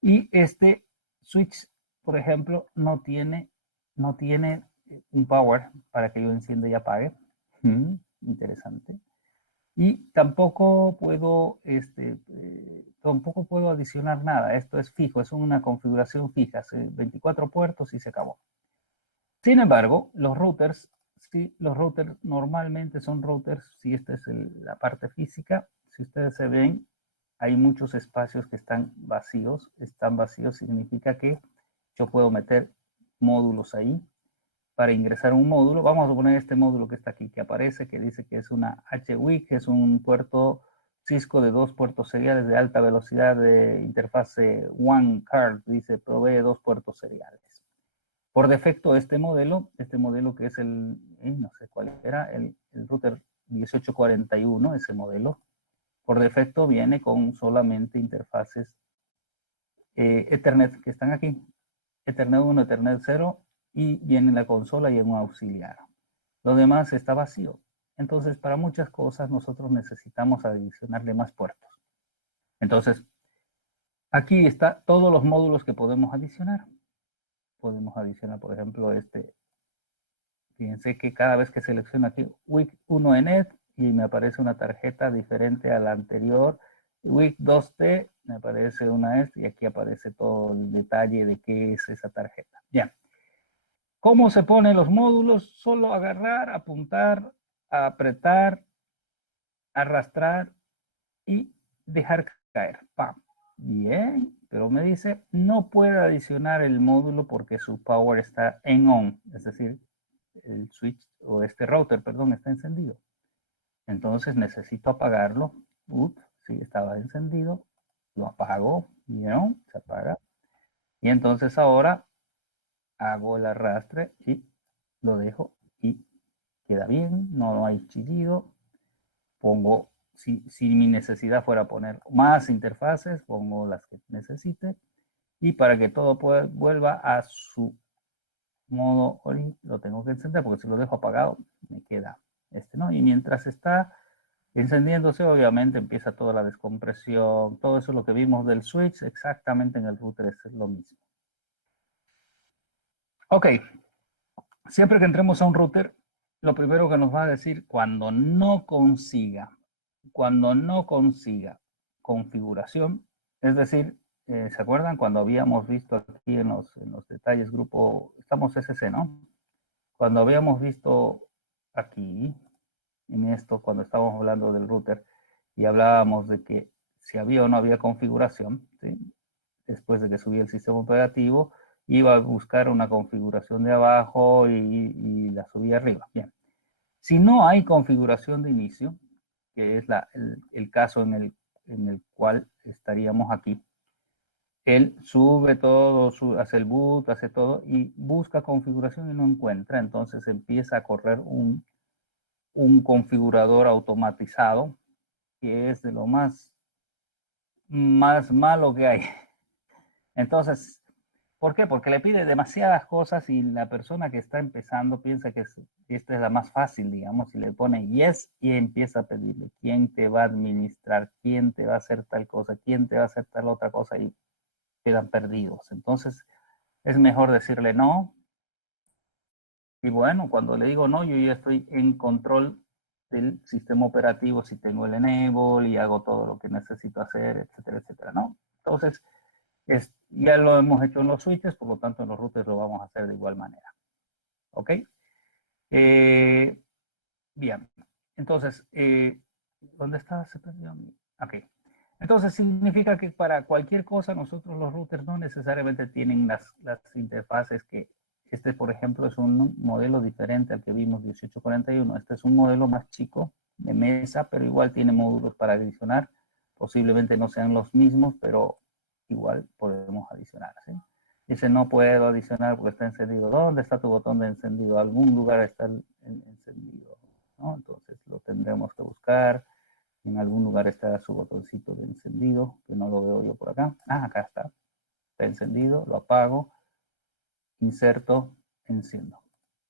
Y este switch, por ejemplo, no tiene un power para que yo encienda y apague. Interesante. Y tampoco puedo adicionar nada. Esto es fijo, es una configuración fija, 24 puertos y se acabó. Sin embargo, los routers normalmente son routers, si esta es la parte física, si ustedes se ven, hay muchos espacios que están vacíos. Están vacíos significa que yo puedo meter módulos ahí. Para ingresar un módulo, vamos a poner este módulo que está aquí, que aparece, que dice que es una HWIC, que es un puerto Cisco de 2 puertos seriales de alta velocidad de interfase One Card, dice, provee 2 puertos seriales. Por defecto, este modelo que es no sé cuál era, el router 1841, ese modelo, por defecto viene con solamente interfaces Ethernet que están aquí, Ethernet 1, Ethernet 0, y viene en la consola y en un auxiliar. Lo demás está vacío. Entonces, para muchas cosas nosotros necesitamos adicionarle más puertos. Entonces, aquí está todos los módulos que podemos adicionar. Podemos adicionar, por ejemplo, fíjense que cada vez que selecciono aquí WIC 1ENET y me aparece una tarjeta diferente a la anterior, WIC 2T, me aparece una y aquí aparece todo el detalle de qué es esa tarjeta. Ya. ¿Cómo se ponen los módulos? Solo agarrar, apuntar, apretar, arrastrar y dejar caer. ¡Pam! Bien, pero me dice no puede adicionar el módulo porque su power está en on, es decir, el switch o este router, perdón, está encendido. Entonces necesito apagarlo. Sí, estaba encendido, lo apago, ¿vieron? Se apaga. Y entonces ahora hago el arrastre y lo dejo y queda bien, no hay chillido. Pongo, si mi necesidad fuera poner más interfaces, pongo las que necesite. Y para que todo vuelva a su modo ORI, lo tengo que encender porque si lo dejo apagado, me queda ¿no? Y mientras está encendiéndose, obviamente empieza toda la descompresión, todo eso lo que vimos del switch, exactamente en el router es lo mismo. Ok, siempre que entremos a un router, lo primero que nos va a decir cuando no consiga configuración, es decir, ¿se acuerdan cuando habíamos visto aquí en los detalles grupo, estamos SC, ¿no? Cuando habíamos visto aquí, en esto, cuando estábamos hablando del router, y hablábamos de que si había o no había configuración, ¿sí? Después de que subía el sistema operativo, iba a buscar una configuración de abajo y la subía arriba. Bien. Si no hay configuración de inicio, que es el caso en el cual estaríamos aquí, él sube todo, hace el boot, hace todo y busca configuración y no encuentra. Entonces empieza a correr un configurador automatizado que es de lo más malo que hay. Entonces, ¿por qué? Porque le pide demasiadas cosas y la persona que está empezando piensa que esta es la más fácil, digamos, y le pone yes y empieza a pedirle quién te va a administrar, quién te va a hacer tal cosa, quién te va a hacer tal otra cosa y quedan perdidos. Entonces, es mejor decirle no. Y bueno, cuando le digo no, yo ya estoy en control del sistema operativo si tengo el enable y hago todo lo que necesito hacer, etcétera, etcétera, ¿no? Entonces, ya lo hemos hecho en los switches, por lo tanto en los routers lo vamos a hacer de igual manera. ¿Ok? Bien. Entonces, ¿dónde está? Se perdió. Ok. Entonces significa que para cualquier cosa nosotros los routers no necesariamente tienen las interfaces que por ejemplo, es un modelo diferente al que vimos 1841. Este es un modelo más chico de mesa, pero igual tiene módulos para adicionar. Posiblemente no sean los mismos, pero igual podemos adicionar, ¿sí? Dice, no puedo adicionar porque está encendido. ¿Dónde está tu botón de encendido? Algún lugar está encendido, ¿no? Entonces lo tendremos que buscar. En algún lugar está su botoncito de encendido, que no lo veo yo por acá. Ah, acá está. Está encendido, lo apago. Inserto, enciendo.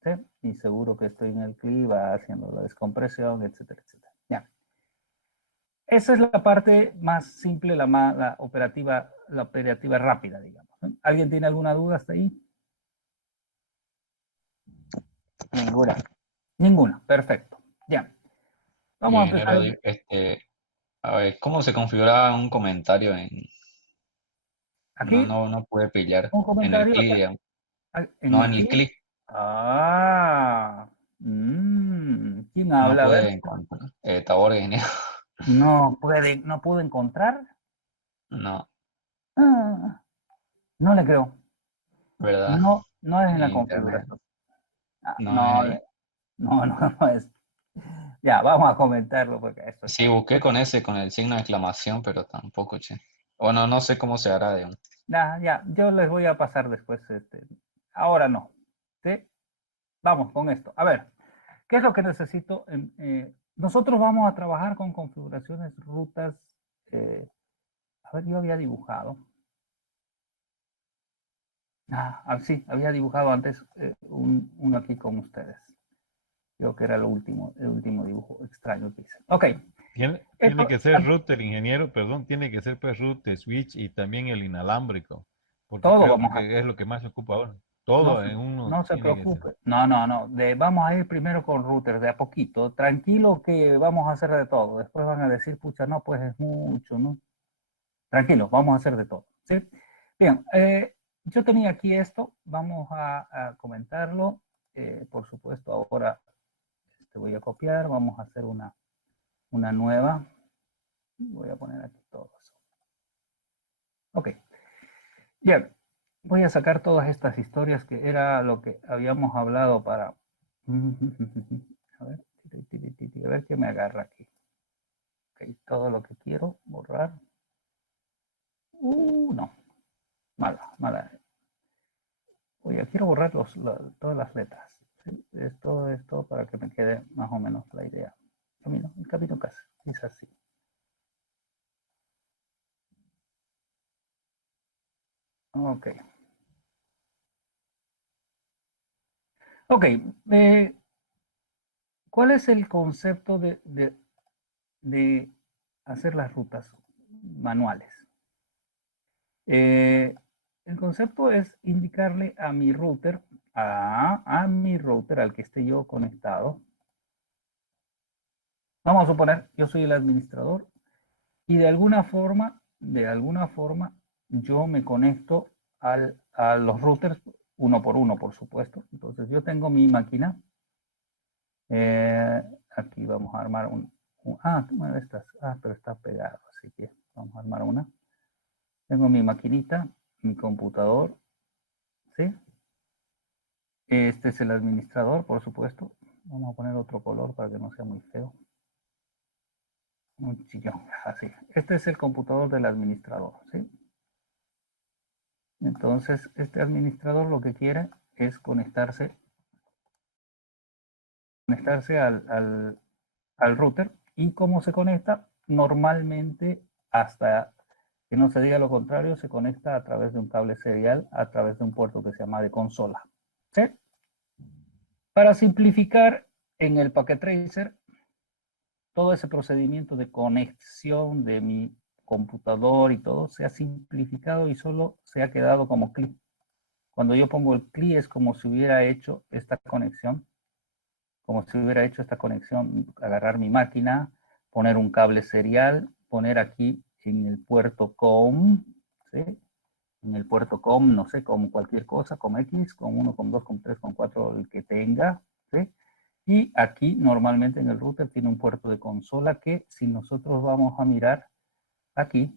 ¿sí? Y seguro que estoy en el CLI, va haciendo la descompresión, etcétera, etcétera. Ya. Esa es la parte más simple, la operativa rápida, digamos. ¿Alguien tiene alguna duda hasta ahí? Ninguna. Ninguna, perfecto. Ya. Vamos a empezar. Ingeniero, a ver, ¿cómo se configuraba un comentario en... Aquí, No pude pillar un en el comentario CLI, acá. digamos. En No, el en el CLI. CLI. ¿Quién No habla? A ver. pude encontrar. Tabor, ingeniero. No pudo encontrar. No, Ah, no le creo. ¿verdad? No es en En la internet. configuración. Ah, No es no, ahí. no es. Ya, vamos a comentarlo porque esto Sí, está. busqué con el signo de exclamación, pero tampoco, che. Bueno, no sé cómo se hará, digamos. Ya, yo les voy a pasar después. Ahora no. ¿Sí? Vamos con esto. A ver, ¿qué es lo que necesito? Nosotros vamos a trabajar con configuraciones, rutas. A ver, yo había dibujado. Sí, había dibujado antes uno aquí con ustedes. Creo que era el último dibujo extraño que hice. Ok. Tiene que ser router, ingeniero, perdón, tiene que ser pues router, switch y también el inalámbrico, porque Todo creo vamos a. que es lo que más se ocupa ahora. No, Todo en uno no se tiene que ser. preocupe. No. Vamos a ir primero con routers, de a poquito. Tranquilo que vamos a hacer de todo. Después van a decir, pucha, no, pues es mucho, ¿no? Tranquilo, vamos a hacer de todo. ¿Sí? Bien, yo tenía aquí esto. Vamos a comentarlo. Por supuesto, ahora voy a copiar. Vamos a hacer una nueva. Voy a poner aquí todo eso. Ok. Bien, voy a sacar todas estas historias que era lo que habíamos hablado para... A ver qué me agarra aquí. Ok, todo lo que quiero borrar. No. Mala. Quiero borrar todas las letras. ¿Sí? Esto para que me quede más o menos la idea. El camino casi es así. Ok. Ok. ¿Cuál es el concepto de hacer las rutas manuales? El concepto es indicarle a mi router, al que esté yo conectado. Vamos a suponer, yo soy el administrador y de alguna forma, yo me conecto a los routers uno por uno, por supuesto. Entonces yo tengo mi máquina. Aquí vamos a armar una de estas. Pero está pegado, así que vamos a armar una. Tengo mi maquinita, mi computador, ¿sí? Este es el administrador, por supuesto. Vamos a poner otro color para que no sea muy feo. Un chillón, así. Este es el computador del administrador, ¿sí? Entonces, este administrador lo que quiere es conectarse al router. ¿Y cómo se conecta? Normalmente, hasta que no se diga lo contrario, se conecta a través de un cable serial, a través de un puerto que se llama de consola. ¿Sí? Para simplificar, en el Packet Tracer, todo ese procedimiento de conexión de mi computador y todo se ha simplificado y solo se ha quedado como CLI. Cuando yo pongo el CLI es como si hubiera hecho esta conexión, agarrar mi máquina, poner un cable serial, poner aquí en el puerto COM, ¿sí? En el puerto COM, no sé, como cualquier cosa, COM X, COM 1, COM 2, COM 3, COM 4, el que tenga, ¿sí? Y aquí normalmente en el router tiene un puerto de consola que si nosotros vamos a mirar aquí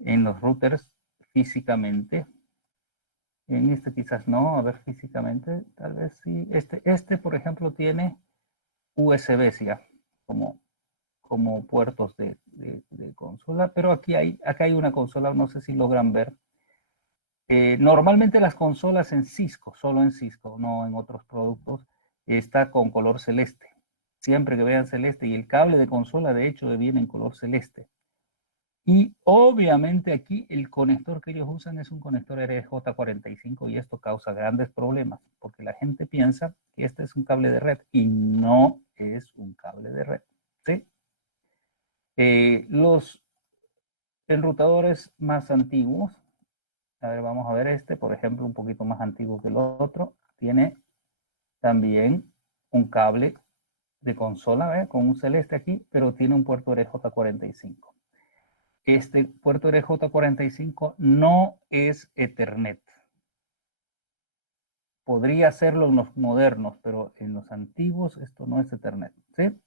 en los routers físicamente, en este quizás no, a ver físicamente, tal vez sí, este por ejemplo tiene USB ya como puertos de consola, pero acá hay una consola, no sé si logran ver. Normalmente las consolas en Cisco, solo en Cisco, no en otros productos, está con color celeste. Siempre que vean celeste, y el cable de consola de hecho viene en color celeste. Y obviamente aquí el conector que ellos usan es un conector RJ45 y esto causa grandes problemas porque la gente piensa que este es un cable de red y no es un cable de red. ¿Sí? Los enrutadores más antiguos, a ver, vamos a ver este, por ejemplo, un poquito más antiguo que el otro, tiene también un cable de consola, con un celeste aquí, pero tiene un puerto RJ45. Este puerto RJ45 no es Ethernet. Podría serlo en los modernos, pero en los antiguos esto no es Ethernet. ¿Sí?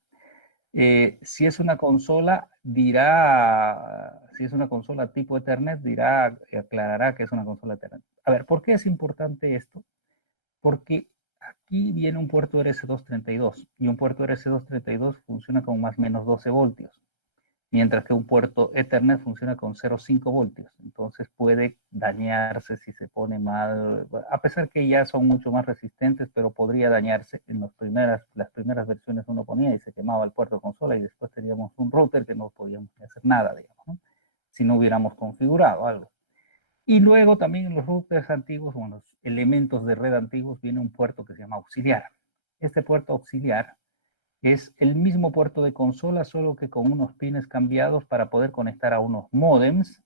Si es una consola, dirá, si es una consola tipo Ethernet, dirá, aclarará que es una consola Ethernet. A ver, ¿por qué es importante esto? Porque aquí viene un puerto RS232 y un puerto RS232 funciona con más o menos 12 voltios, mientras que un puerto Ethernet funciona con 0,5 voltios. Entonces puede dañarse si se pone mal, a pesar que ya son mucho más resistentes, pero podría dañarse. En las primeras versiones uno ponía y se quemaba el puerto consola y después teníamos un router que no podíamos hacer nada, digamos, ¿no? Si no hubiéramos configurado algo. Y luego también en los routers antiguos, o en los elementos de red antiguos, viene un puerto que se llama auxiliar. Este puerto auxiliar es el mismo puerto de consola, solo que con unos pines cambiados para poder conectar a unos modems,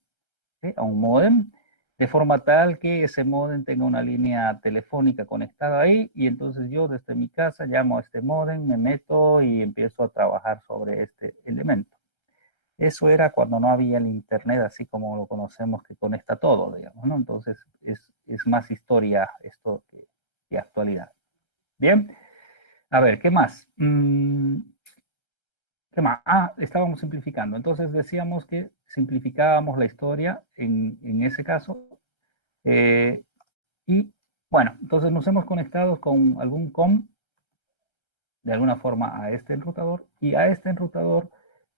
¿sí? A un modem, de forma tal que ese modem tenga una línea telefónica conectada ahí, y entonces yo desde mi casa llamo a este modem, me meto y empiezo a trabajar sobre este elemento. Eso era cuando no había el internet así como lo conocemos, que conecta todo, digamos, ¿no? Entonces es más historia esto que actualidad. Bien, a ver, ¿qué más? ¿Qué más? Ah, estábamos simplificando. Entonces decíamos que simplificábamos la historia en ese caso. Y bueno, entonces nos hemos conectado con algún COM de alguna forma a este enrutador, y a este enrutador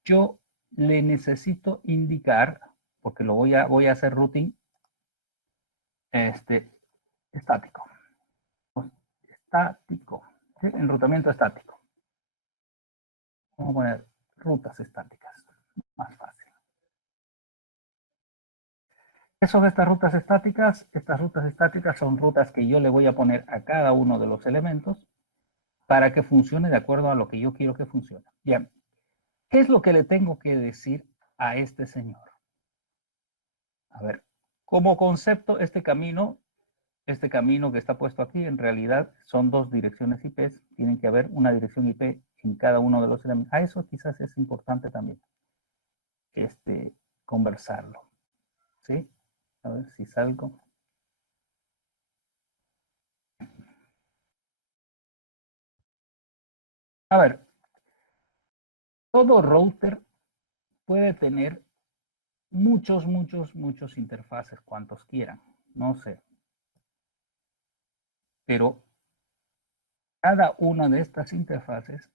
yo le necesito indicar, porque voy a hacer routing estático. Estático. ¿Sí? Enrutamiento estático. Vamos a poner rutas estáticas. Más fácil. ¿Qué son estas rutas estáticas? Estas rutas estáticas son rutas que yo le voy a poner a cada uno de los elementos para que funcione de acuerdo a lo que yo quiero que funcione. Bien. ¿Qué es lo que le tengo que decir a este señor? A ver, como concepto, este camino que está puesto aquí, en realidad son dos direcciones IP. Tienen que haber una dirección IP en cada uno de los elementos. A eso quizás es importante también conversarlo. ¿Sí? A ver si salgo. A ver, todo router puede tener muchos interfaces, cuantos quieran. No sé. Pero cada una de estas interfaces,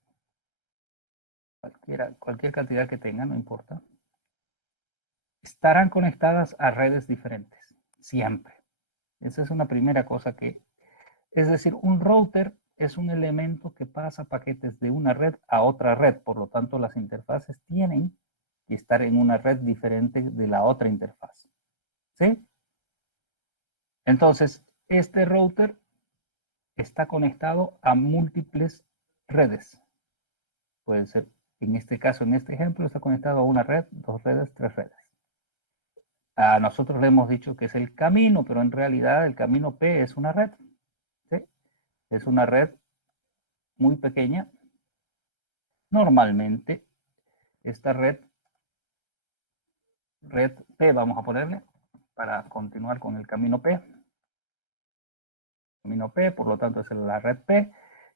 cualquier cantidad que tengan, no importa, estarán conectadas a redes diferentes, siempre. Esa es una primera cosa es decir, un router es un elemento que pasa paquetes de una red a otra red, por lo tanto las interfaces tienen que estar en una red diferente de la otra interfaz. ¿Sí? Entonces, este router está conectado a múltiples redes. Puede ser, en este caso, en este ejemplo, está conectado a una red, dos redes, tres redes. A nosotros le hemos dicho que es el camino, pero en realidad el camino P es una red. ¿Sí? Es una red muy pequeña. Normalmente, esta red P, vamos a ponerle, para continuar con el camino P. Camino P, por lo tanto, es la red P.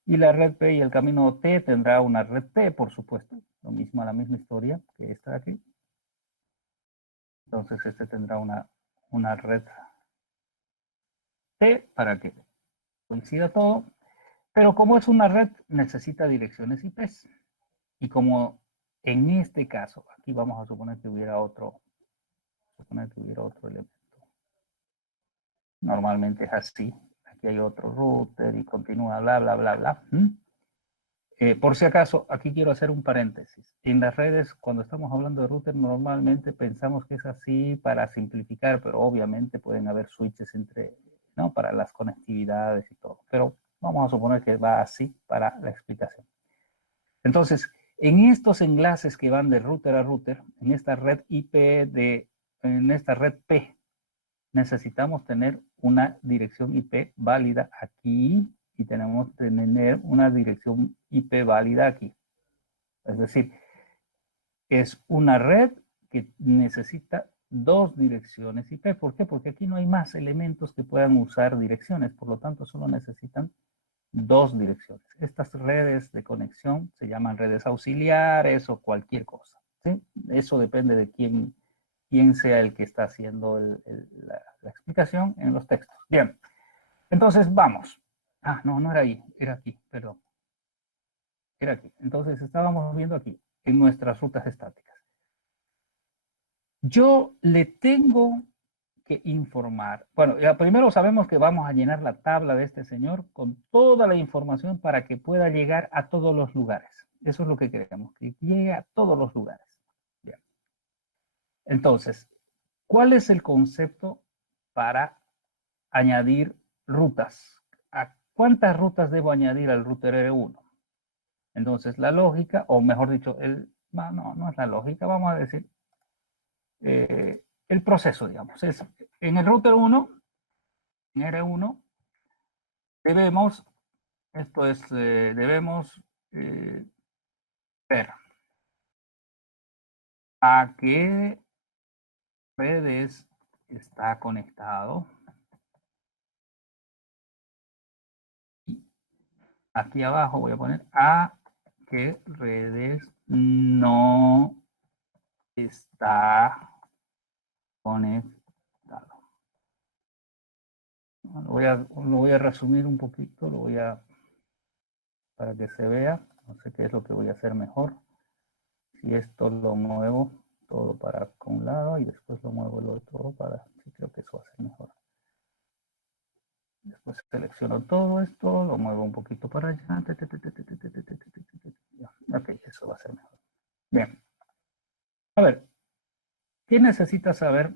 Y la red P y el camino T tendrá una red T, por supuesto. La misma historia que esta de aquí. Entonces, este tendrá una red T para que coincida todo. Pero como es una red, necesita direcciones IP. Y como en este caso, aquí vamos a suponer que hubiera otro elemento. Normalmente es así. Aquí hay otro router y continúa, bla, bla, bla, bla. Por si acaso, aquí quiero hacer un paréntesis. En las redes, cuando estamos hablando de router, normalmente pensamos que es así para simplificar, pero obviamente pueden haber switches entre, ¿no? Para las conectividades y todo. Pero vamos a suponer que va así para la explicación. Entonces, en estos enlaces que van de router a router, en esta red IP en esta red P, necesitamos tener una dirección IP válida aquí y tenemos que tener una dirección IP válida aquí. Es decir, es una red que necesita dos direcciones IP. ¿Por qué? Porque aquí no hay más elementos que puedan usar direcciones, por lo tanto solo necesitan dos direcciones. Estas redes de conexión se llaman redes auxiliares o cualquier cosa, ¿sí? Eso depende de quién sea el que está haciendo la explicación en los textos. Bien, entonces vamos. Ah, no era ahí, era aquí, perdón. Era aquí. Entonces estábamos viendo aquí, en nuestras rutas estáticas. Yo le tengo que informar. Bueno, ya primero sabemos que vamos a llenar la tabla de este señor con toda la información para que pueda llegar a todos los lugares. Eso es lo que queremos, que llegue a todos los lugares. Bien. Entonces, ¿cuál es el concepto para añadir rutas? ¿A cuántas rutas debo añadir al router R1? Entonces, la lógica, o mejor dicho, no es la lógica, vamos a decir, el proceso, digamos, es en el router 1, en R1, debemos ver a qué redes está conectado. Aquí abajo voy a poner a qué redes no está conectado. Lo voy a resumir un poquito, para que se vea. No sé qué es lo que voy a hacer mejor. Si esto lo muevo todo para un lado y después lo muevo el otro para, sí, creo que eso va a ser mejor. Después selecciono todo esto, lo muevo un poquito para allá. Ok, eso va a ser mejor. Bien. A ver, ¿qué necesita saber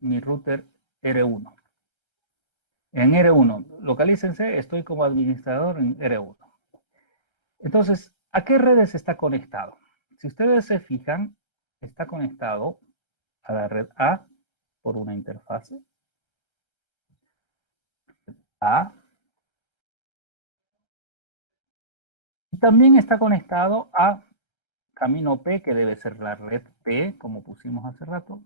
mi router R1? En R1, localícense, estoy como administrador en R1. Entonces, ¿a qué redes está conectado? Si ustedes se fijan, está conectado a la red A por una interfase. A. Y también está conectado a camino P, que debe ser la red P, como pusimos hace rato.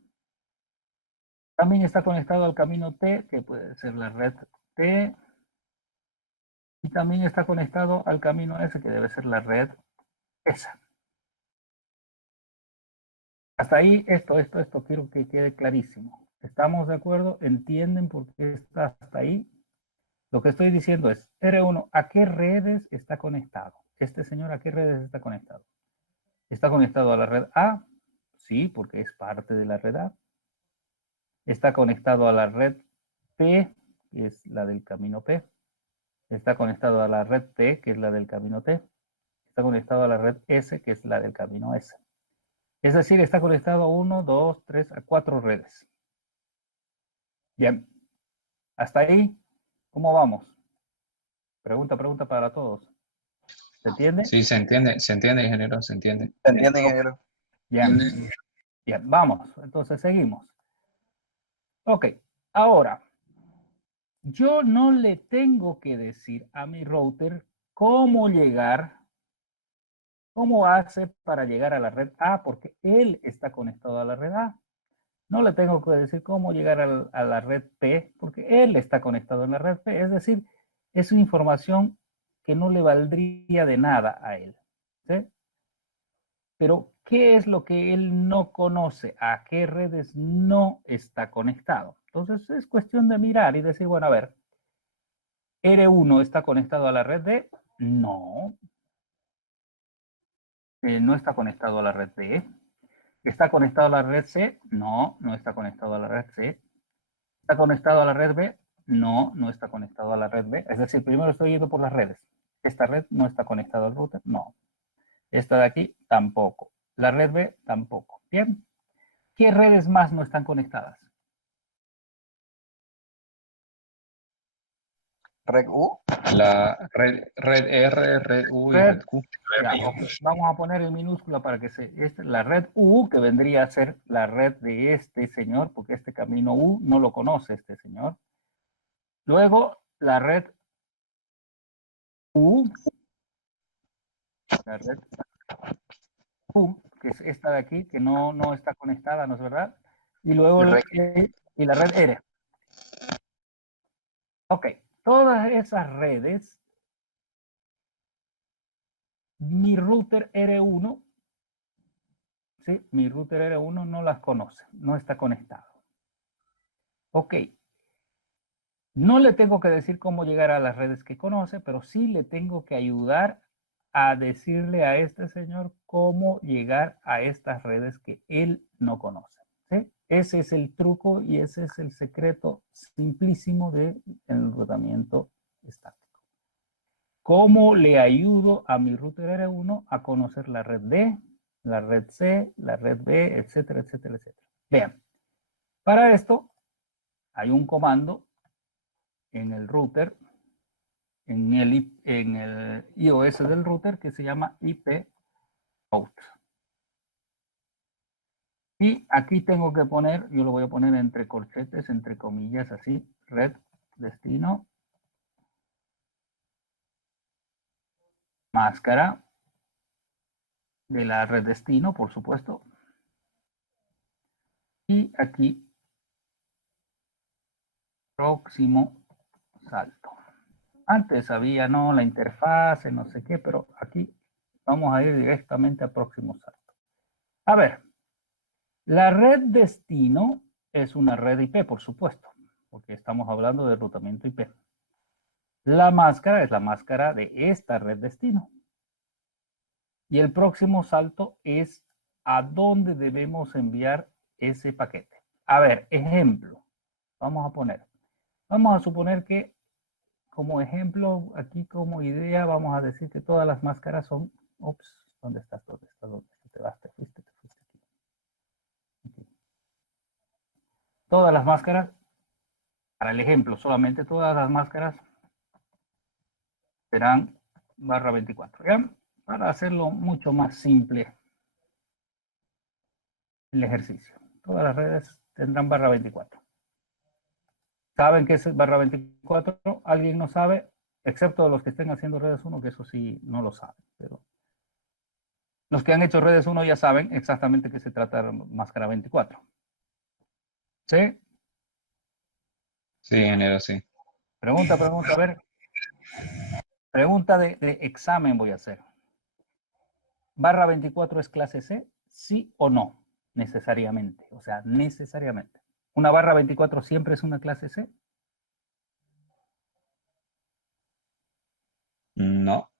También está conectado al camino T, que puede ser la red T. Y también está conectado al camino S, que debe ser la red S. Hasta ahí, esto quiero que quede clarísimo. ¿Estamos de acuerdo? ¿Entienden por qué está hasta ahí? Lo que estoy diciendo es, R1, ¿a qué redes está conectado? Este señor, ¿a qué redes está conectado? ¿Está conectado a la red A? Sí, porque es parte de la red A. ¿Está conectado a la red P, que es la del camino P? ¿Está conectado a la red T, que es la del camino T? ¿Está conectado a la red S, que es la del camino S? Es decir, está conectado a 1, 2, 3, a 4 redes. Bien. Hasta ahí, ¿cómo vamos? Pregunta para todos. ¿Se entiende? Sí, se entiende, ingeniero, se entiende. ¿Se entiende, ingeniero? Bien, bien, vamos. Entonces seguimos. Ok, ahora, yo no le tengo que decir a mi router cómo hace para llegar a la red A, porque él está conectado a la red A. No le tengo que decir cómo llegar a la red P, porque él está conectado en la red P. Es decir, es una información que no le valdría de nada a él. ¿Sí? Pero, ¿qué es lo que él no conoce? ¿A qué redes no está conectado? Entonces, es cuestión de mirar y decir, bueno, a ver, ¿R1 está conectado a la red D? No. No está conectado a la red D. ¿Está conectado a la red C? No, no está conectado a la red C. ¿Está conectado a la red B? No, no está conectado a la red B. Es decir, primero estoy yendo por las redes. Esta red no está conectada al router, no. Esta de aquí, tampoco. La red B, tampoco. Bien. ¿Qué redes más no están conectadas? Red U, la red R, red U y Red, red Q. ya, ok. Vamos a poner en minúscula para que se... la red U, que vendría a ser la red de este señor, porque este camino U no lo conoce este señor. Luego, la red U, la red U, que es esta de aquí, que no está conectada, ¿no es verdad? Y luego y la red R. Ok, todas esas redes, mi router R1, ¿sí? Mi router R1 no las conoce, no está conectado. Ok, no le tengo que decir cómo llegar a las redes que conoce, pero sí le tengo que ayudar a decirle a este señor cómo llegar a estas redes que él no conoce. ¿Sí? Ese es el truco y ese es el secreto simplísimo del enrutamiento estático. ¿Cómo le ayudo a mi router R1 a conocer la red D, la red C, la red B, etcétera, etcétera, etcétera? Vean, para esto hay un comando en el router, en el iOS del router, que se llama IP out. Y aquí tengo que poner, yo lo voy a poner entre corchetes, entre comillas, así, red destino, máscara de la red destino, por supuesto. Y aquí, próximo salto. Antes había, no, la interfase, no sé qué, pero aquí vamos a ir directamente a próximo salto. A ver, la red destino es una red IP, por supuesto, porque estamos hablando de enrutamiento IP. La máscara es la máscara de esta red destino. Y el próximo salto es a dónde debemos enviar ese paquete. A ver, ejemplo. Vamos a suponer que como ejemplo, aquí como idea, vamos a decir que todas las máscaras son, ups, ¿dónde estás? ¿Dónde estás? ¿Dónde estás? Te vas, te fuiste aquí. Todas las máscaras, para el ejemplo, solamente todas las máscaras serán /24, ¿ya? Para hacerlo mucho más simple el ejercicio. Todas las redes tendrán /24. ¿Saben qué es /24? ¿Alguien no sabe? Excepto los que estén haciendo redes 1, que eso sí no lo saben. Pero los que han hecho redes 1 ya saben exactamente qué se trata de máscara 24. ¿Sí? Sí, ingeniero, sí. Pregunta, a ver. Pregunta de examen voy a hacer. ¿/24 es clase C? ¿Sí o no? Necesariamente. O sea, necesariamente. ¿Una /24 siempre es una clase C? No.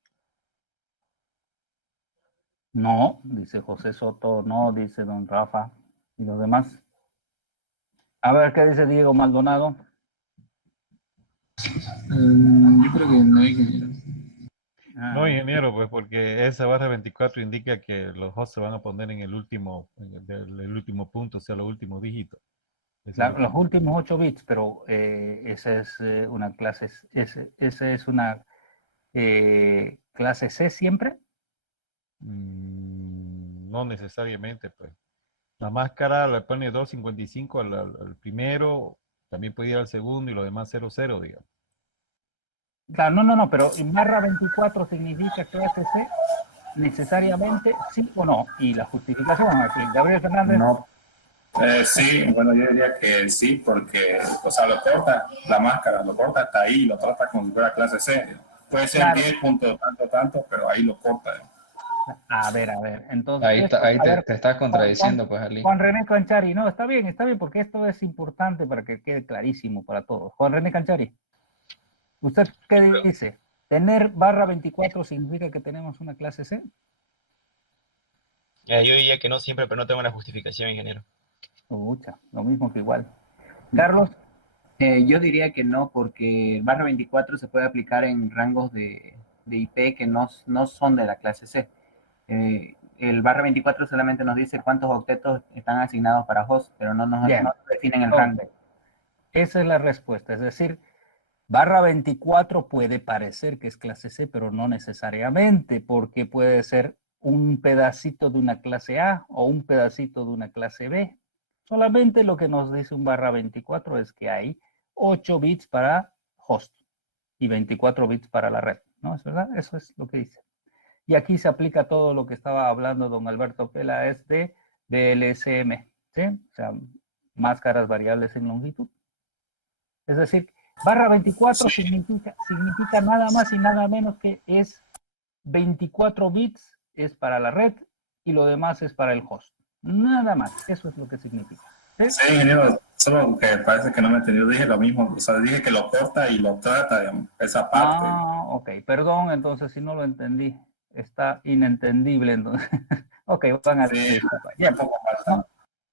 No, dice José Soto, no, dice don Rafa y los demás. A ver, ¿qué dice Diego Maldonado? Yo creo que no hay ingeniero. No, ingeniero, pues porque esa /24 indica que los hosts se van a poner en el último, el último punto, o sea, los últimos dígitos. Los últimos 8 bits, pero esa es una clase, esa es una clase C siempre. No necesariamente, pues. La máscara le pone 255 al primero, también puede ir al segundo y lo demás 00, digamos. Claro, no, pero /24 significa clase C necesariamente, sí o no. Y la justificación aquí, Gabriel Fernández. No. Sí, bueno, yo diría que sí, porque, o sea, lo corta, la máscara, lo corta hasta ahí, lo trata como si fuera clase C. Puede ser Claro. 10 puntos, tanto, pero ahí lo corta. A ver, entonces... Ahí te estás contradiciendo, pues, Ali. Juan René Canchari, no, está bien, porque esto es importante para que quede clarísimo para todos. Juan René Canchari, ¿usted qué dice? ¿Tener /24 significa que tenemos una clase C? Yo diría que no siempre, pero no tengo una justificación, ingeniero. Mucha, lo mismo que igual. Carlos. Yo diría que no, porque el /24 se puede aplicar en rangos de IP que no son de la clase C. El barra 24 solamente nos dice cuántos octetos están asignados para host, pero no nos definen el rango. Esa es la respuesta. Es decir, barra 24 puede parecer que es clase C, pero no necesariamente, porque puede ser un pedacito de una clase A o un pedacito de una clase B. Solamente lo que nos dice un barra 24 es que hay 8 bits para host y 24 bits para la red, ¿no? ¿Es verdad? Eso es lo que dice. Y aquí se aplica todo lo que estaba hablando don Alberto Peláez de LSM, ¿sí? O sea, máscaras variables en longitud. Es decir, barra 24 significa nada más y nada menos que es 24 bits es para la red y lo demás es para el host. Nada más, eso es lo que significa. Sí, ingeniero, solo que parece que no me he entendido, dije lo mismo, o sea, dije que lo corta y lo trata, digamos, esa parte. Ah, ok, perdón, entonces si no lo entendí, está inentendible, entonces, ok, van a decir, bien,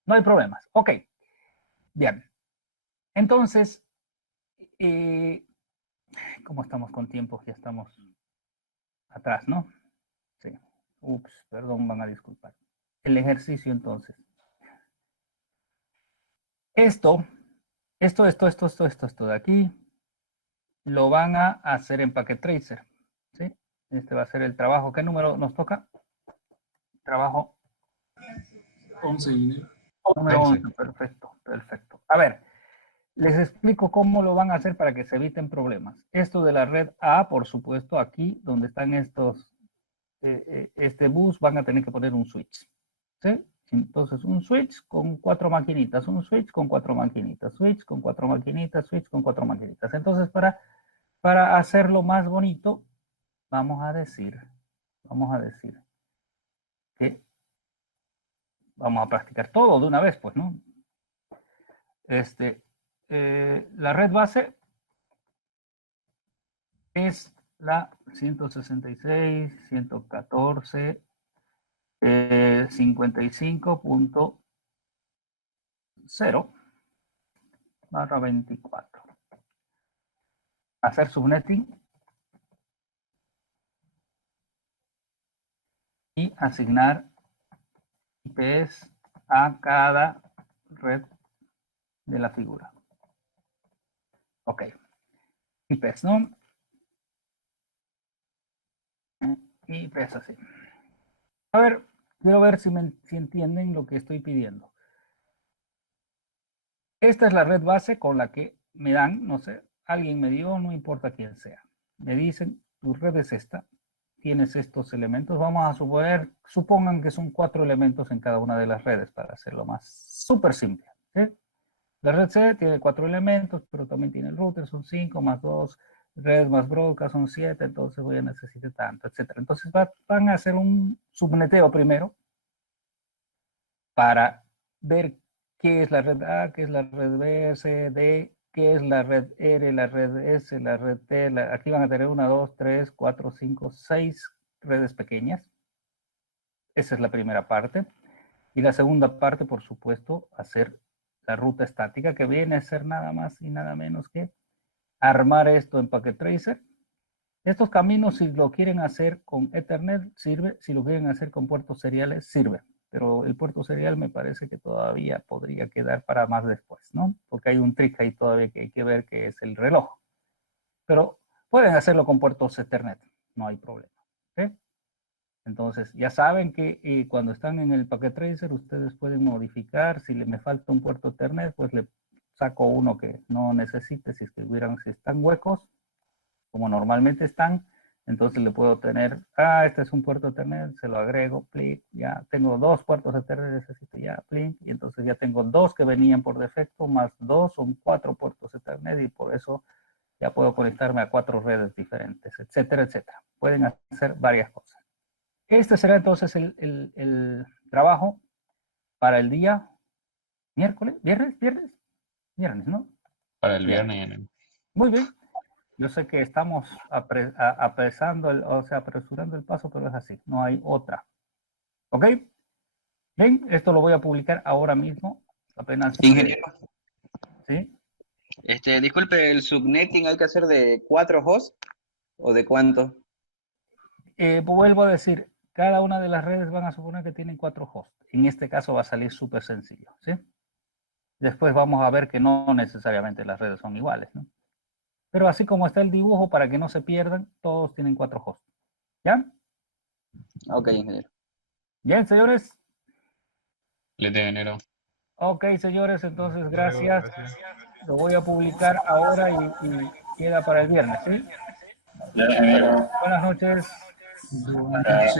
no hay problemas, ok, bien, entonces, ¿cómo estamos con tiempo? Ya estamos atrás, ¿no? Sí, ups, perdón, van a disculpar. El ejercicio, entonces. Esto de aquí, lo van a hacer en Packet Tracer, ¿sí? Este va a ser el trabajo. ¿Qué número nos toca? Trabajo 11, ingeniero. Número 11, perfecto, perfecto. A ver, les explico cómo lo van a hacer para que se eviten problemas. Esto de la red A, por supuesto, aquí donde están estos, este bus, van a tener que poner un switch, ¿sí? Entonces, un switch con 4 maquinitas, un switch con 4 maquinitas, switch con 4 maquinitas, switch con 4 maquinitas. Entonces, para hacerlo más bonito, vamos a decir que vamos a practicar todo de una vez, pues, ¿no? La red base es la 166, 114, 55.0 barra 24. Hacer subnetting y asignar IPs a cada red de la figura. Ok. IPs, ¿no? IPs así. A ver, quiero ver si entienden lo que estoy pidiendo. Esta es la red base con la que me dan, no sé, alguien me dio, no importa quién sea. Me dicen, tu red es esta, tienes estos elementos. Vamos a supongan que son 4 elementos en cada una de las redes para hacerlo más súper simple, ¿sí? La red C tiene 4 elementos, pero también tiene el router, son 5 más 2, red más broadcast son 7, entonces voy a necesitar tanto, etc. Entonces van a hacer un subneteo primero para ver qué es la red A, qué es la red B, C, D, qué es la red R, la red S, la red T. Aquí van a tener 1, 2, 3, 4, 5, 6 redes pequeñas. Esa es la primera parte. Y la segunda parte, por supuesto, hacer la ruta estática, que viene a ser nada más y nada menos que armar esto en Packet Tracer. Estos caminos, si lo quieren hacer con Ethernet, sirve. Si lo quieren hacer con puertos seriales, sirve. Pero el puerto serial me parece que todavía podría quedar para más después, ¿no? Porque hay un trick ahí todavía que hay que ver, que es el reloj. Pero pueden hacerlo con puertos Ethernet, no hay problema, ¿ok? Entonces, ya saben que cuando están en el Packet Tracer, ustedes pueden modificar. Si me falta un puerto Ethernet, pues le saco uno que no necesite. Si están huecos, como normalmente están, entonces le puedo tener, este es un puerto Ethernet, se lo agrego, plink, ya tengo 2 puertos Ethernet, necesito ya, plink, y entonces ya tengo 2 que venían por defecto, más 2 son 4 puertos Ethernet, y por eso ya puedo conectarme a 4 redes diferentes, etcétera, etcétera. Pueden hacer varias cosas. Este será entonces el trabajo para el día miércoles, viernes, ¿no? Para el viernes. Muy bien. Yo sé que estamos apresurando el paso, pero es así, no hay otra. ¿Ok? Bien, esto lo voy a publicar ahora mismo, apenas. Ingeniero. ¿Sí? Disculpe, ¿el subnetting hay que hacer de 4 hosts o de cuántos? vuelvo a decir, cada una de las redes van a suponer que tienen 4 hosts. En este caso va a salir súper sencillo, ¿sí? Después vamos a ver que no necesariamente las redes son iguales, ¿no? Pero así como está el dibujo, para que no se pierdan, todos tienen 4 hosts. ¿Ya? Ok, ingeniero. Bien, señores. Le de enero. Ok, señores, entonces gracias. Lo voy a publicar ahora y queda para el viernes, ¿sí? Ya, ingeniero. Buenas noches. Buenas noches.